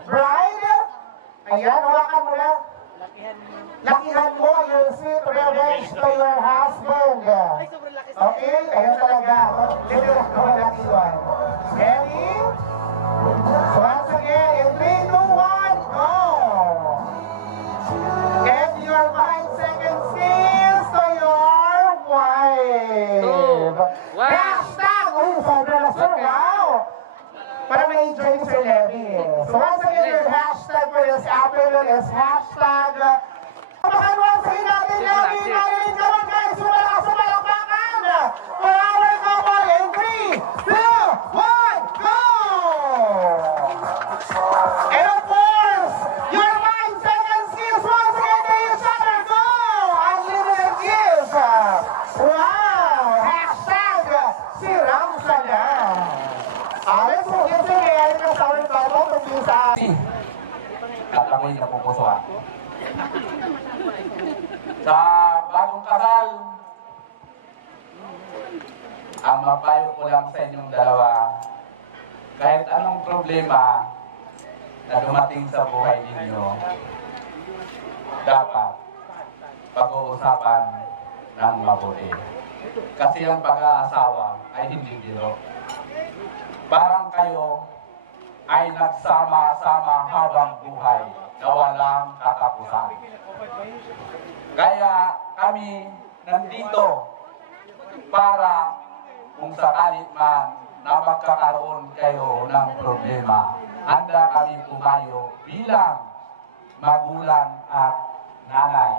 bride. Ayan, hawakan mo na. Lakihan mo your sweet revenge to your husband. Okay, ayan talaga. Literal ko malaki one. Ready? So once again, in 3, 2, 1, go! Get your 5 seconds kiss to your wife. Hashtag! Uy, sobra na sir, wow! Para ma-enjoy ni Sir Levy. So once again, your hashtag for this afternoon is hashtag Pamakan once again natin, Levy, Marilyn, come on guys, sumalakas sa malakpakan for our couple in 3, 2, 1, go! And of course, your 5 seconds kiss once again to each other, go! Unlimited kiss! Wow! Hashtag si Ramsa na! Let's go get to the end of our couple to be sa... At ako'y napupusuan. Sa bagong kasal, ang mapayo ko lang sa inyong dalawa, kahit anong problema na dumating sa buhay ninyo, dapat pag-uusapan ng mabuti. Kasi ang pag-aasawa ay hindi biro. Parang kayo ay nagsama-sama habang buhay na walang katapusan. Kaya kami nandito para kung sakali man na magkakaroon kayo ng problema, handa kami pumayo bilang magulang at nanay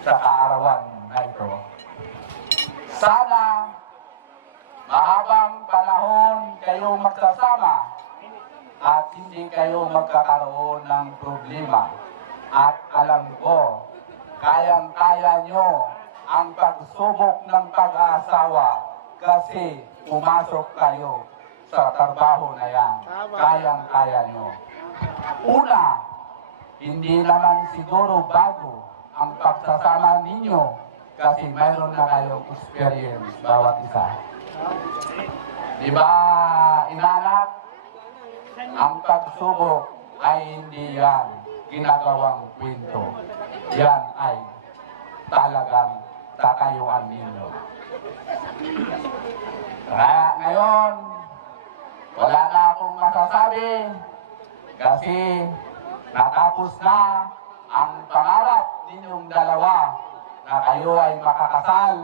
sa kaarawan na ito. Sana mahabang panahon kayo magsasama at hindi kayo magkakaroon ng problema. At alam ko, kayang-kaya nyo ang pagsubok ng pag-aasawa kasi pumasok kayo sa trabaho na yan. Kayang-kaya nyo. Una, hindi naman siguro bago ang pagsasama ninyo kasi mayroon na kayong experience bawat isa. Diba, inanak? Ang pagsubok ay hindi yan ginagawang kwento. Yan ay talagang tatayuan ninyo. Kaya ngayon, wala na akong masasabi kasi natapos na ang pangarap ninyong dalawa na kayo ay makakasal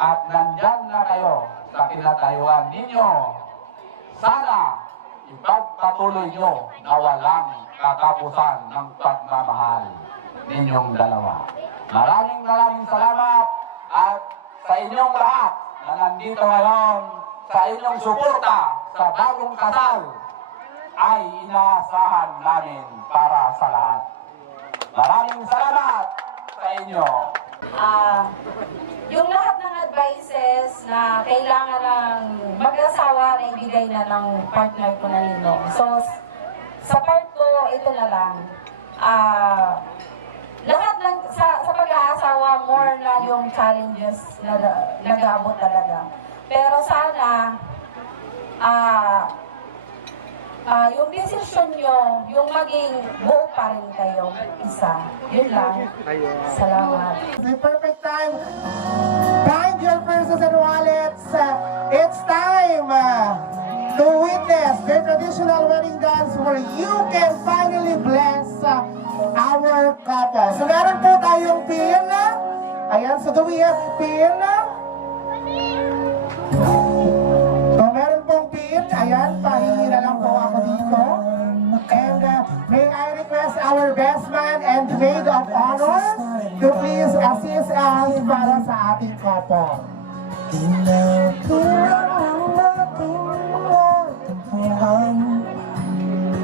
at nandyan na kayo sa kinatayuan ninyo. Sana ipagpatuloy nyo na walang katapusan ng pagmamahal ninyong dalawa. Maraming salamat at sa inyong lahat na nandito ngayon, sa inyong suporta sa bagong kasal ay inaasahan namin para sa lahat. Maraming salamat sa inyo. Yung lahat ng advices na kailangan ng mag-asawa na ibigay na ng partner ko na nino. So, sa part ko, ito na lang. Lahat ng, sa pag-aasawa, more na yung challenges na nag-aabot talaga. Pero sana, yung decision nyo, yung maging buo pa rin kayo, isa. Yun lang. Salamat. The perfect time. where you can finally bless our couple. So meron po tayong pin. Ayan, so do we have pin? So meron pong pin. Ayan, pahingi na lang po ako dito. And may I request our best man and maid of honor to please assist us para sa ating couple.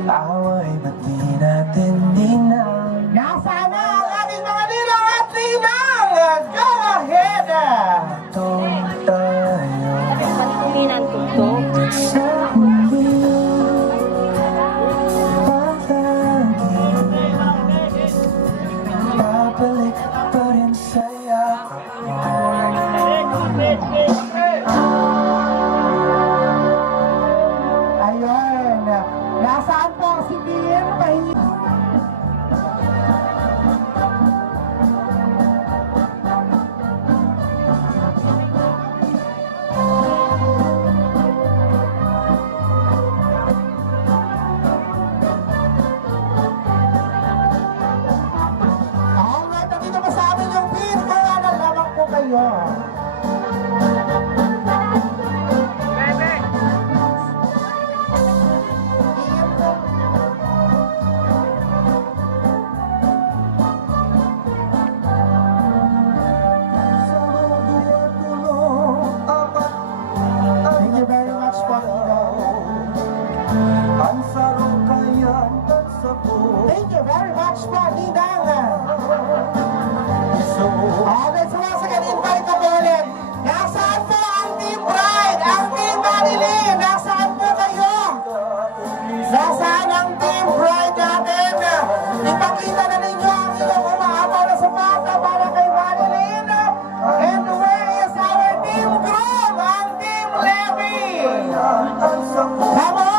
Away ba't di natin dinang? Nasaan na ang ating mga ninang at ninang? Go ahead! Itong tayo Kuminan ko to. sa mundo babalik pa rin sa yakap Ayun. Nasaan po si Bien? Pahingi. Alright, nandito pa sa amin yung Bien. Kaya na lamang po kayo. Thank you very much po, Ninang. Thank you very much po, Ninang. Alright, so once again, invite ko po ulit. Nasaan po ang Team Bride? Ang Team Marilyn? Nasaan po kayo? Nasaan ang Team Bride natin? Ipakita na ninyo ang inyong umaapaw na sapata para kay Marilyn. And where is our Team Groom? Ang Team Levy? Come on!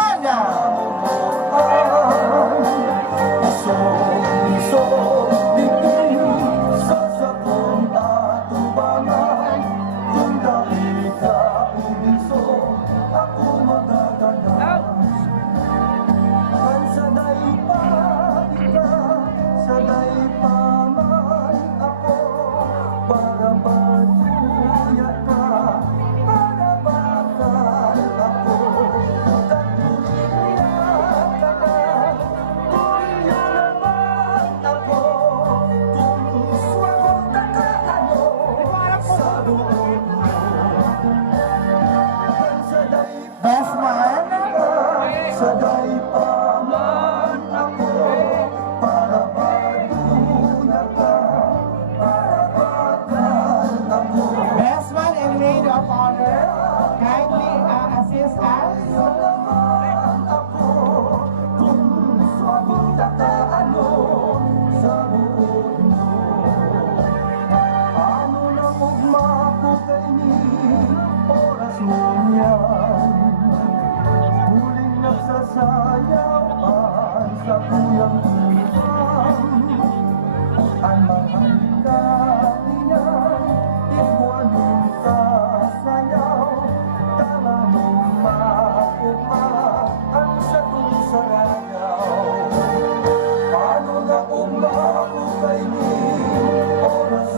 Best man? Best man and maid of honor, kindly assist us.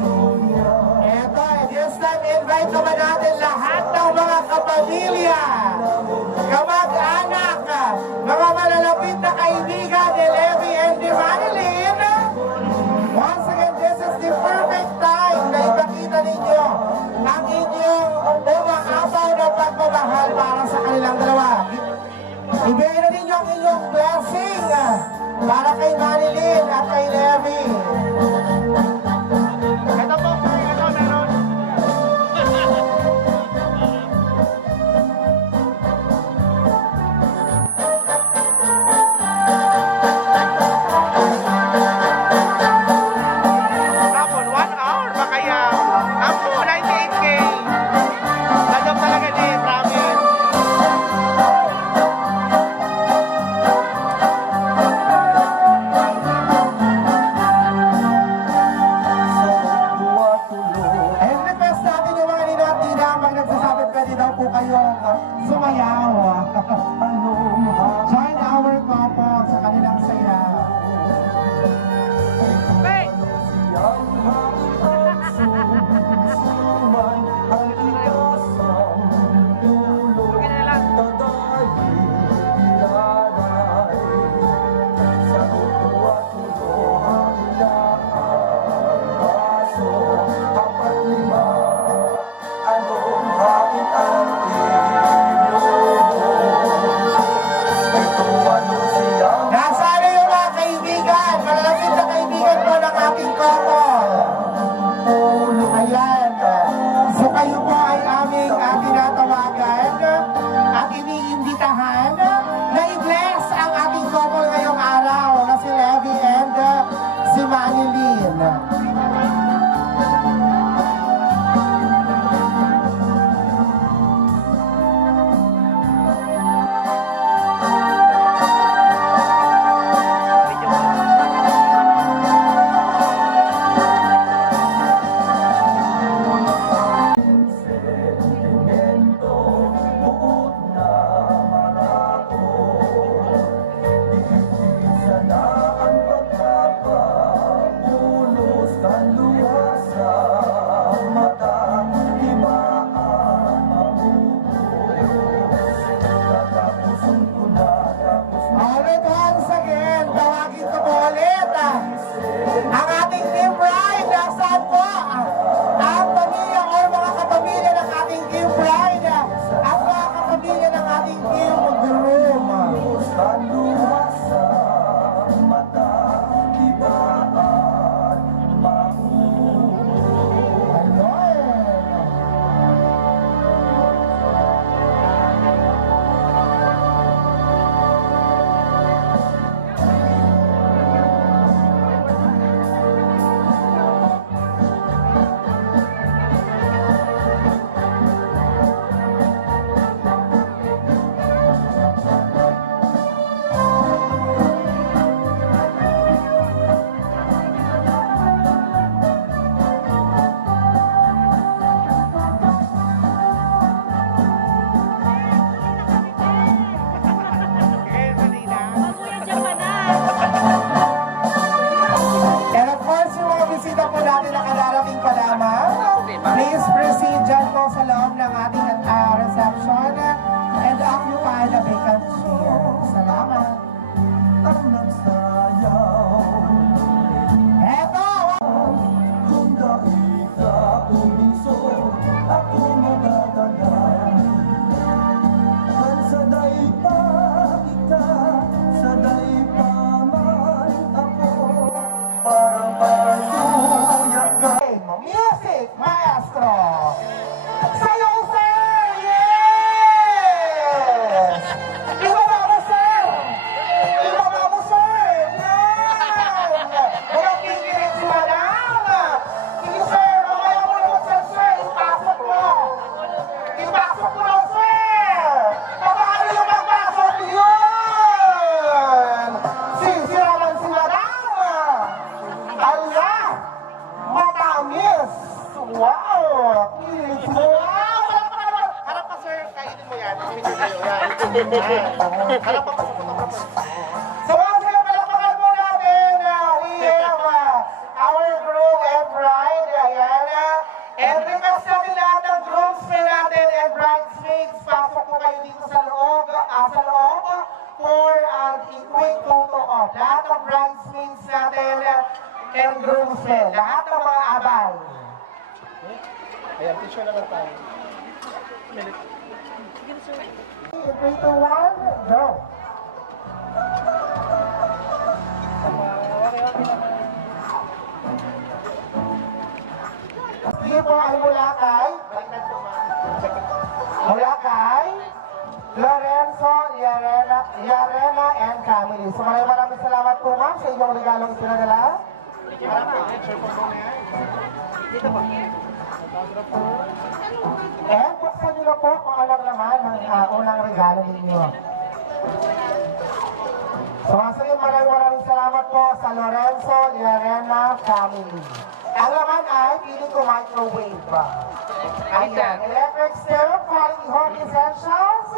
Eto, this time invite naman natin lahat ng mga kapamilya, kamag-anak, mga malalapit na kaibigan ni Levy and ni Marilyn. Once again, this is the perfect time na ipakita ninyo ang inyong umaapaw na pagmamahal para sa kanilang dalawa. Ibigay na ninyo ang inyong blessing para kay Marilyn at kay Levy. Ito po, ito meron. Hapon, 1 hour ba kaya? Hapon, 98K. Lagam talaga din, promise. And request natin yung mga ninang pag nagsasabi pwede daw po kayong sumayaw. Join our couple sa kanilang saya. Nasaan na yung mga kaibigan? Malalapit na kaibigan po ng aking couple. Ayan. So kayo po ay aming tinatawagan at iniimbitahan na i-bless ang ating couple ngayong araw na si Levy and si Manilyn. Alright, once again, tawagin ko po ulit ang ating team bride. Nasaan po ang pamilya o mga kapamilya ng ating team bride at mga kapamilya ng ating team groom. And of course, yung mga bisita po natin na kadarating pa lamang, please proceed dyan po sa loob ng ating reception and occupy the vacant chair. Salamat. Eto! Music Maestro! Sayo, sir! Yes! Ibaba mo, sir! Ibaba mo, sir! Yan! Walang kikinig si madam! Sige, sir! Mamaya mo naman, sir! Ipasok mo! Ipasok mo na, sir! Paano yung magpasok yun? Sisiraman si madam! Ala! Matamis! Wow! Kinis mo! Harap ka, sir. Kainin mo yan. Picture kayo. Yan. Harap ka, so, once again, palapakan po natin. We have our groom and bride. Ayan. And request natin lahat ng groomsmen natin and bridesmaids. Pasok po kayo dito sa loob. For a quick photo op. Lahat ng bridesmaids natin and groomsmen. Lahat ng mga abal. Ayan, picture na lang tayo. 3, 2, 1, go! Sige po ay mula kay Lorenzo, Yarena, and Camille. So maraming salamat po, ma'am, sa inyong regalong ipinadala. Dito po. And buksan nyo na po kung anong naman ang unang regalo ninyo. So sige, maraming salamat po sa Lorenzo, Yarena, Camille. Ang laman ay piling ko microwave. Ayan, electric stove, quality Home Essentials.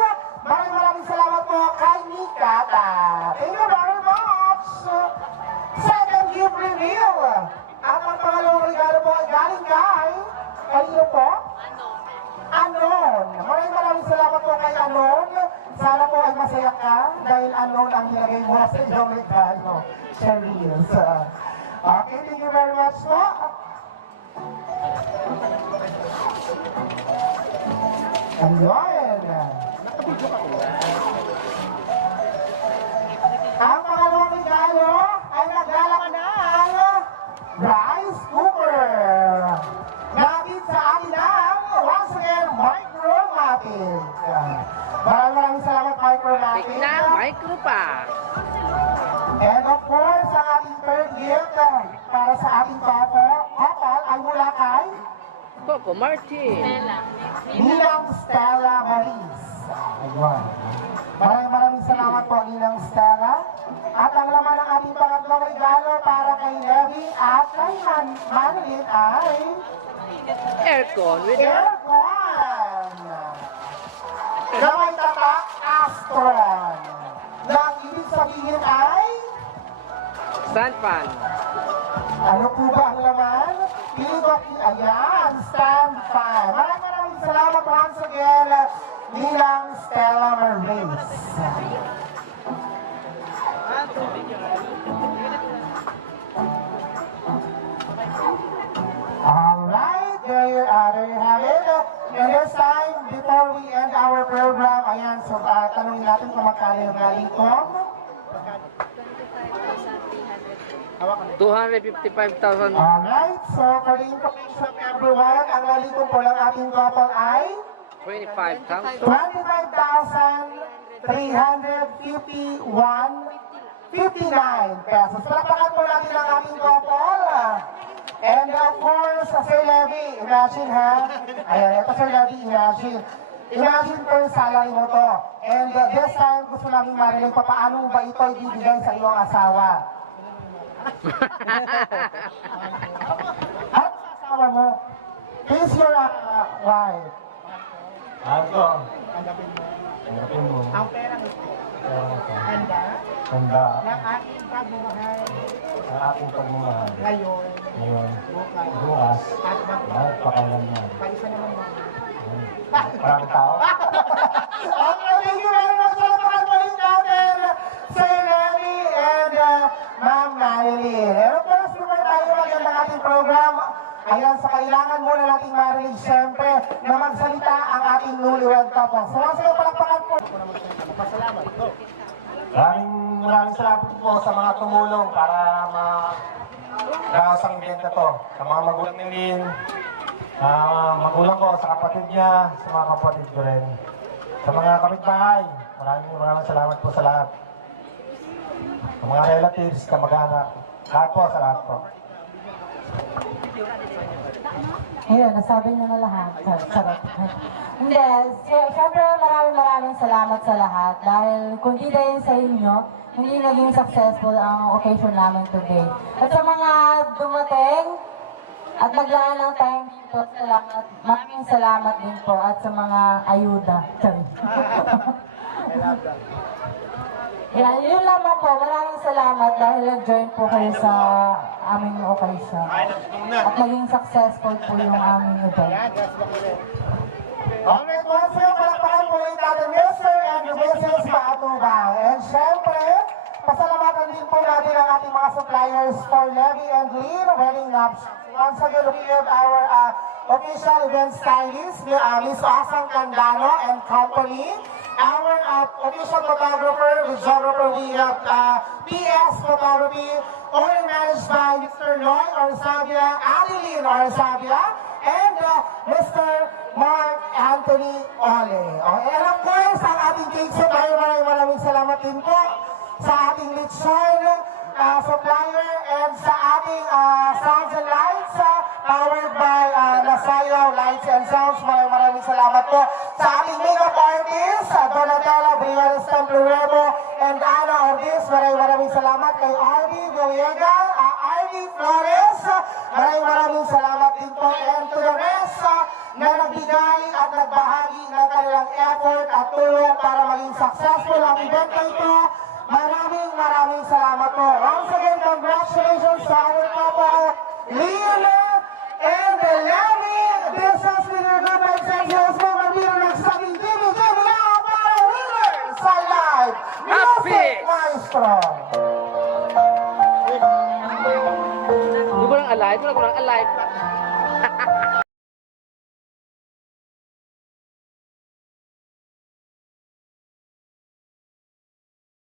Maraming salamat po kay Mikata. Thank you very much. Second gift reveal. At ang pangalawang regalo po ay galing kay... Kanino po? Anon. Maraming salamat po kay Anon. Sana po ay masaya ka dahil Anon ang nilagay mo sa iyong regalo. Cherise. Okay, thank you very much po. Ayun. Ang pangalawang regalo ay naglalak ng rice cooker. Nakit sa atin ang, once again, Micromatic. Maraming salamat, Micromatic. Micro pa. And of course, ang ating third gift para sa ating couple ay mula kay Coco Martin. Ninang Stella Maris. Ayun. Maraming salamat po, Ninang Stella. At ang laman ng ating pangatlong regalo para kay Levi at kay Manilin ay Aircon with aircon na may tatak Astron. Na ang ibig sabihin ay sun fan. ano po ba ang laman? Ayan, stand fan. Maraming salamat once again, Ninang Stella Maris. Alright, there you have it. And this time, before we end our program, ayan, so tanongin natin kung magkano yung galing ko. 255,000. Alright, so for the information of everyone, ang nalikom po ng ating couple ay 25,000. 25,351.59 pesos. Palapakan po natin ang ating couple. And of course, Sir Levy, imagine ha. Ayan, ito Sir Levy, imagine. Imagine po yung salary mo to. And this time, gusto namin marinig pa paano ba ito ibibigay sa iyong asawa. Ano sa asawa mo? Who's your wife? Ako. Hanapin mo. Ang perang ito. Handa? Handa. Ng aking pagmamahal Sa aking pagmamahal. ngayon, Ngayon. bukas, Bukas. at At pakailan na. paisa naman mo. Maraming tao. Okay, thank you very much sa pagmamahal natin, Sir Lenny and Ma'am Marilyn. And of course, before tayo maganda ng ating program, ayan, sa kailangan muna nating marinig, siyempre, na magsalita ang ating newlywed couple. So, once again, palakpakan po. Maraming salamat po sa mga tumulong para ma-gawas ang event na to. Sa mga magulang ni Lynn, magulang ko, sa kapatid niya, sa mga kapatid ko rin. Sa mga kapitbahay, maraming salamat po sa lahat. Sa mga relatives, kamag-anak, lahat po, sa lahat po. Ayun, nasabi niya na lahat. Charot. Hindi, syempre maraming salamat sa lahat dahil kung di dahil sa inyo, hindi naging successful ang occasion namin today. At sa mga dumating at naglaan ng time dito, maraming salamat din po at sa mga ayuda. Yan, yun lamang po. Maraming salamat dahil nag-join po kayo sa aming occasion. At naging successful po yung aming event. Alright, once again, palakpakan po ulit natin, Mr. and Mrs. Maatubang. And syempre, pasalamatan din po natin ang ating mga suppliers for Levy and Lynn Wedding Nuptials. Once again, we have our official event stylist, Miss Asang Candano and Company. Our official photographer, videographer, we have PS Photography, owner managed by Mr. Loy Orsavia, Adeline Orsavia, and Mr. Mark Anthony Ole. And of course, ang ating cake supplier, maraming salamat din po sa ating lechon supplier and sa ating sounds and lights powered by Nasayo Lights and Sounds. Maraming salamat po sa ating makeup artist, Donatella Briones Templuevo and Ana Ortiz. Maraming salamat kay RD Villegas, RD Flores. Maraming salamat din po and to the rest na nagbigay at nagbahagi ng kanilang effort at tulong para maging successful ang event na ito. Maraming salamat po. Once again, congratulations sa our couple, Leona and Lamy. This has been your good vibes and heroes moment here next sa Jimmy now para winners sa live Music Maestro. Di ko lang alive, wala ko lang alive.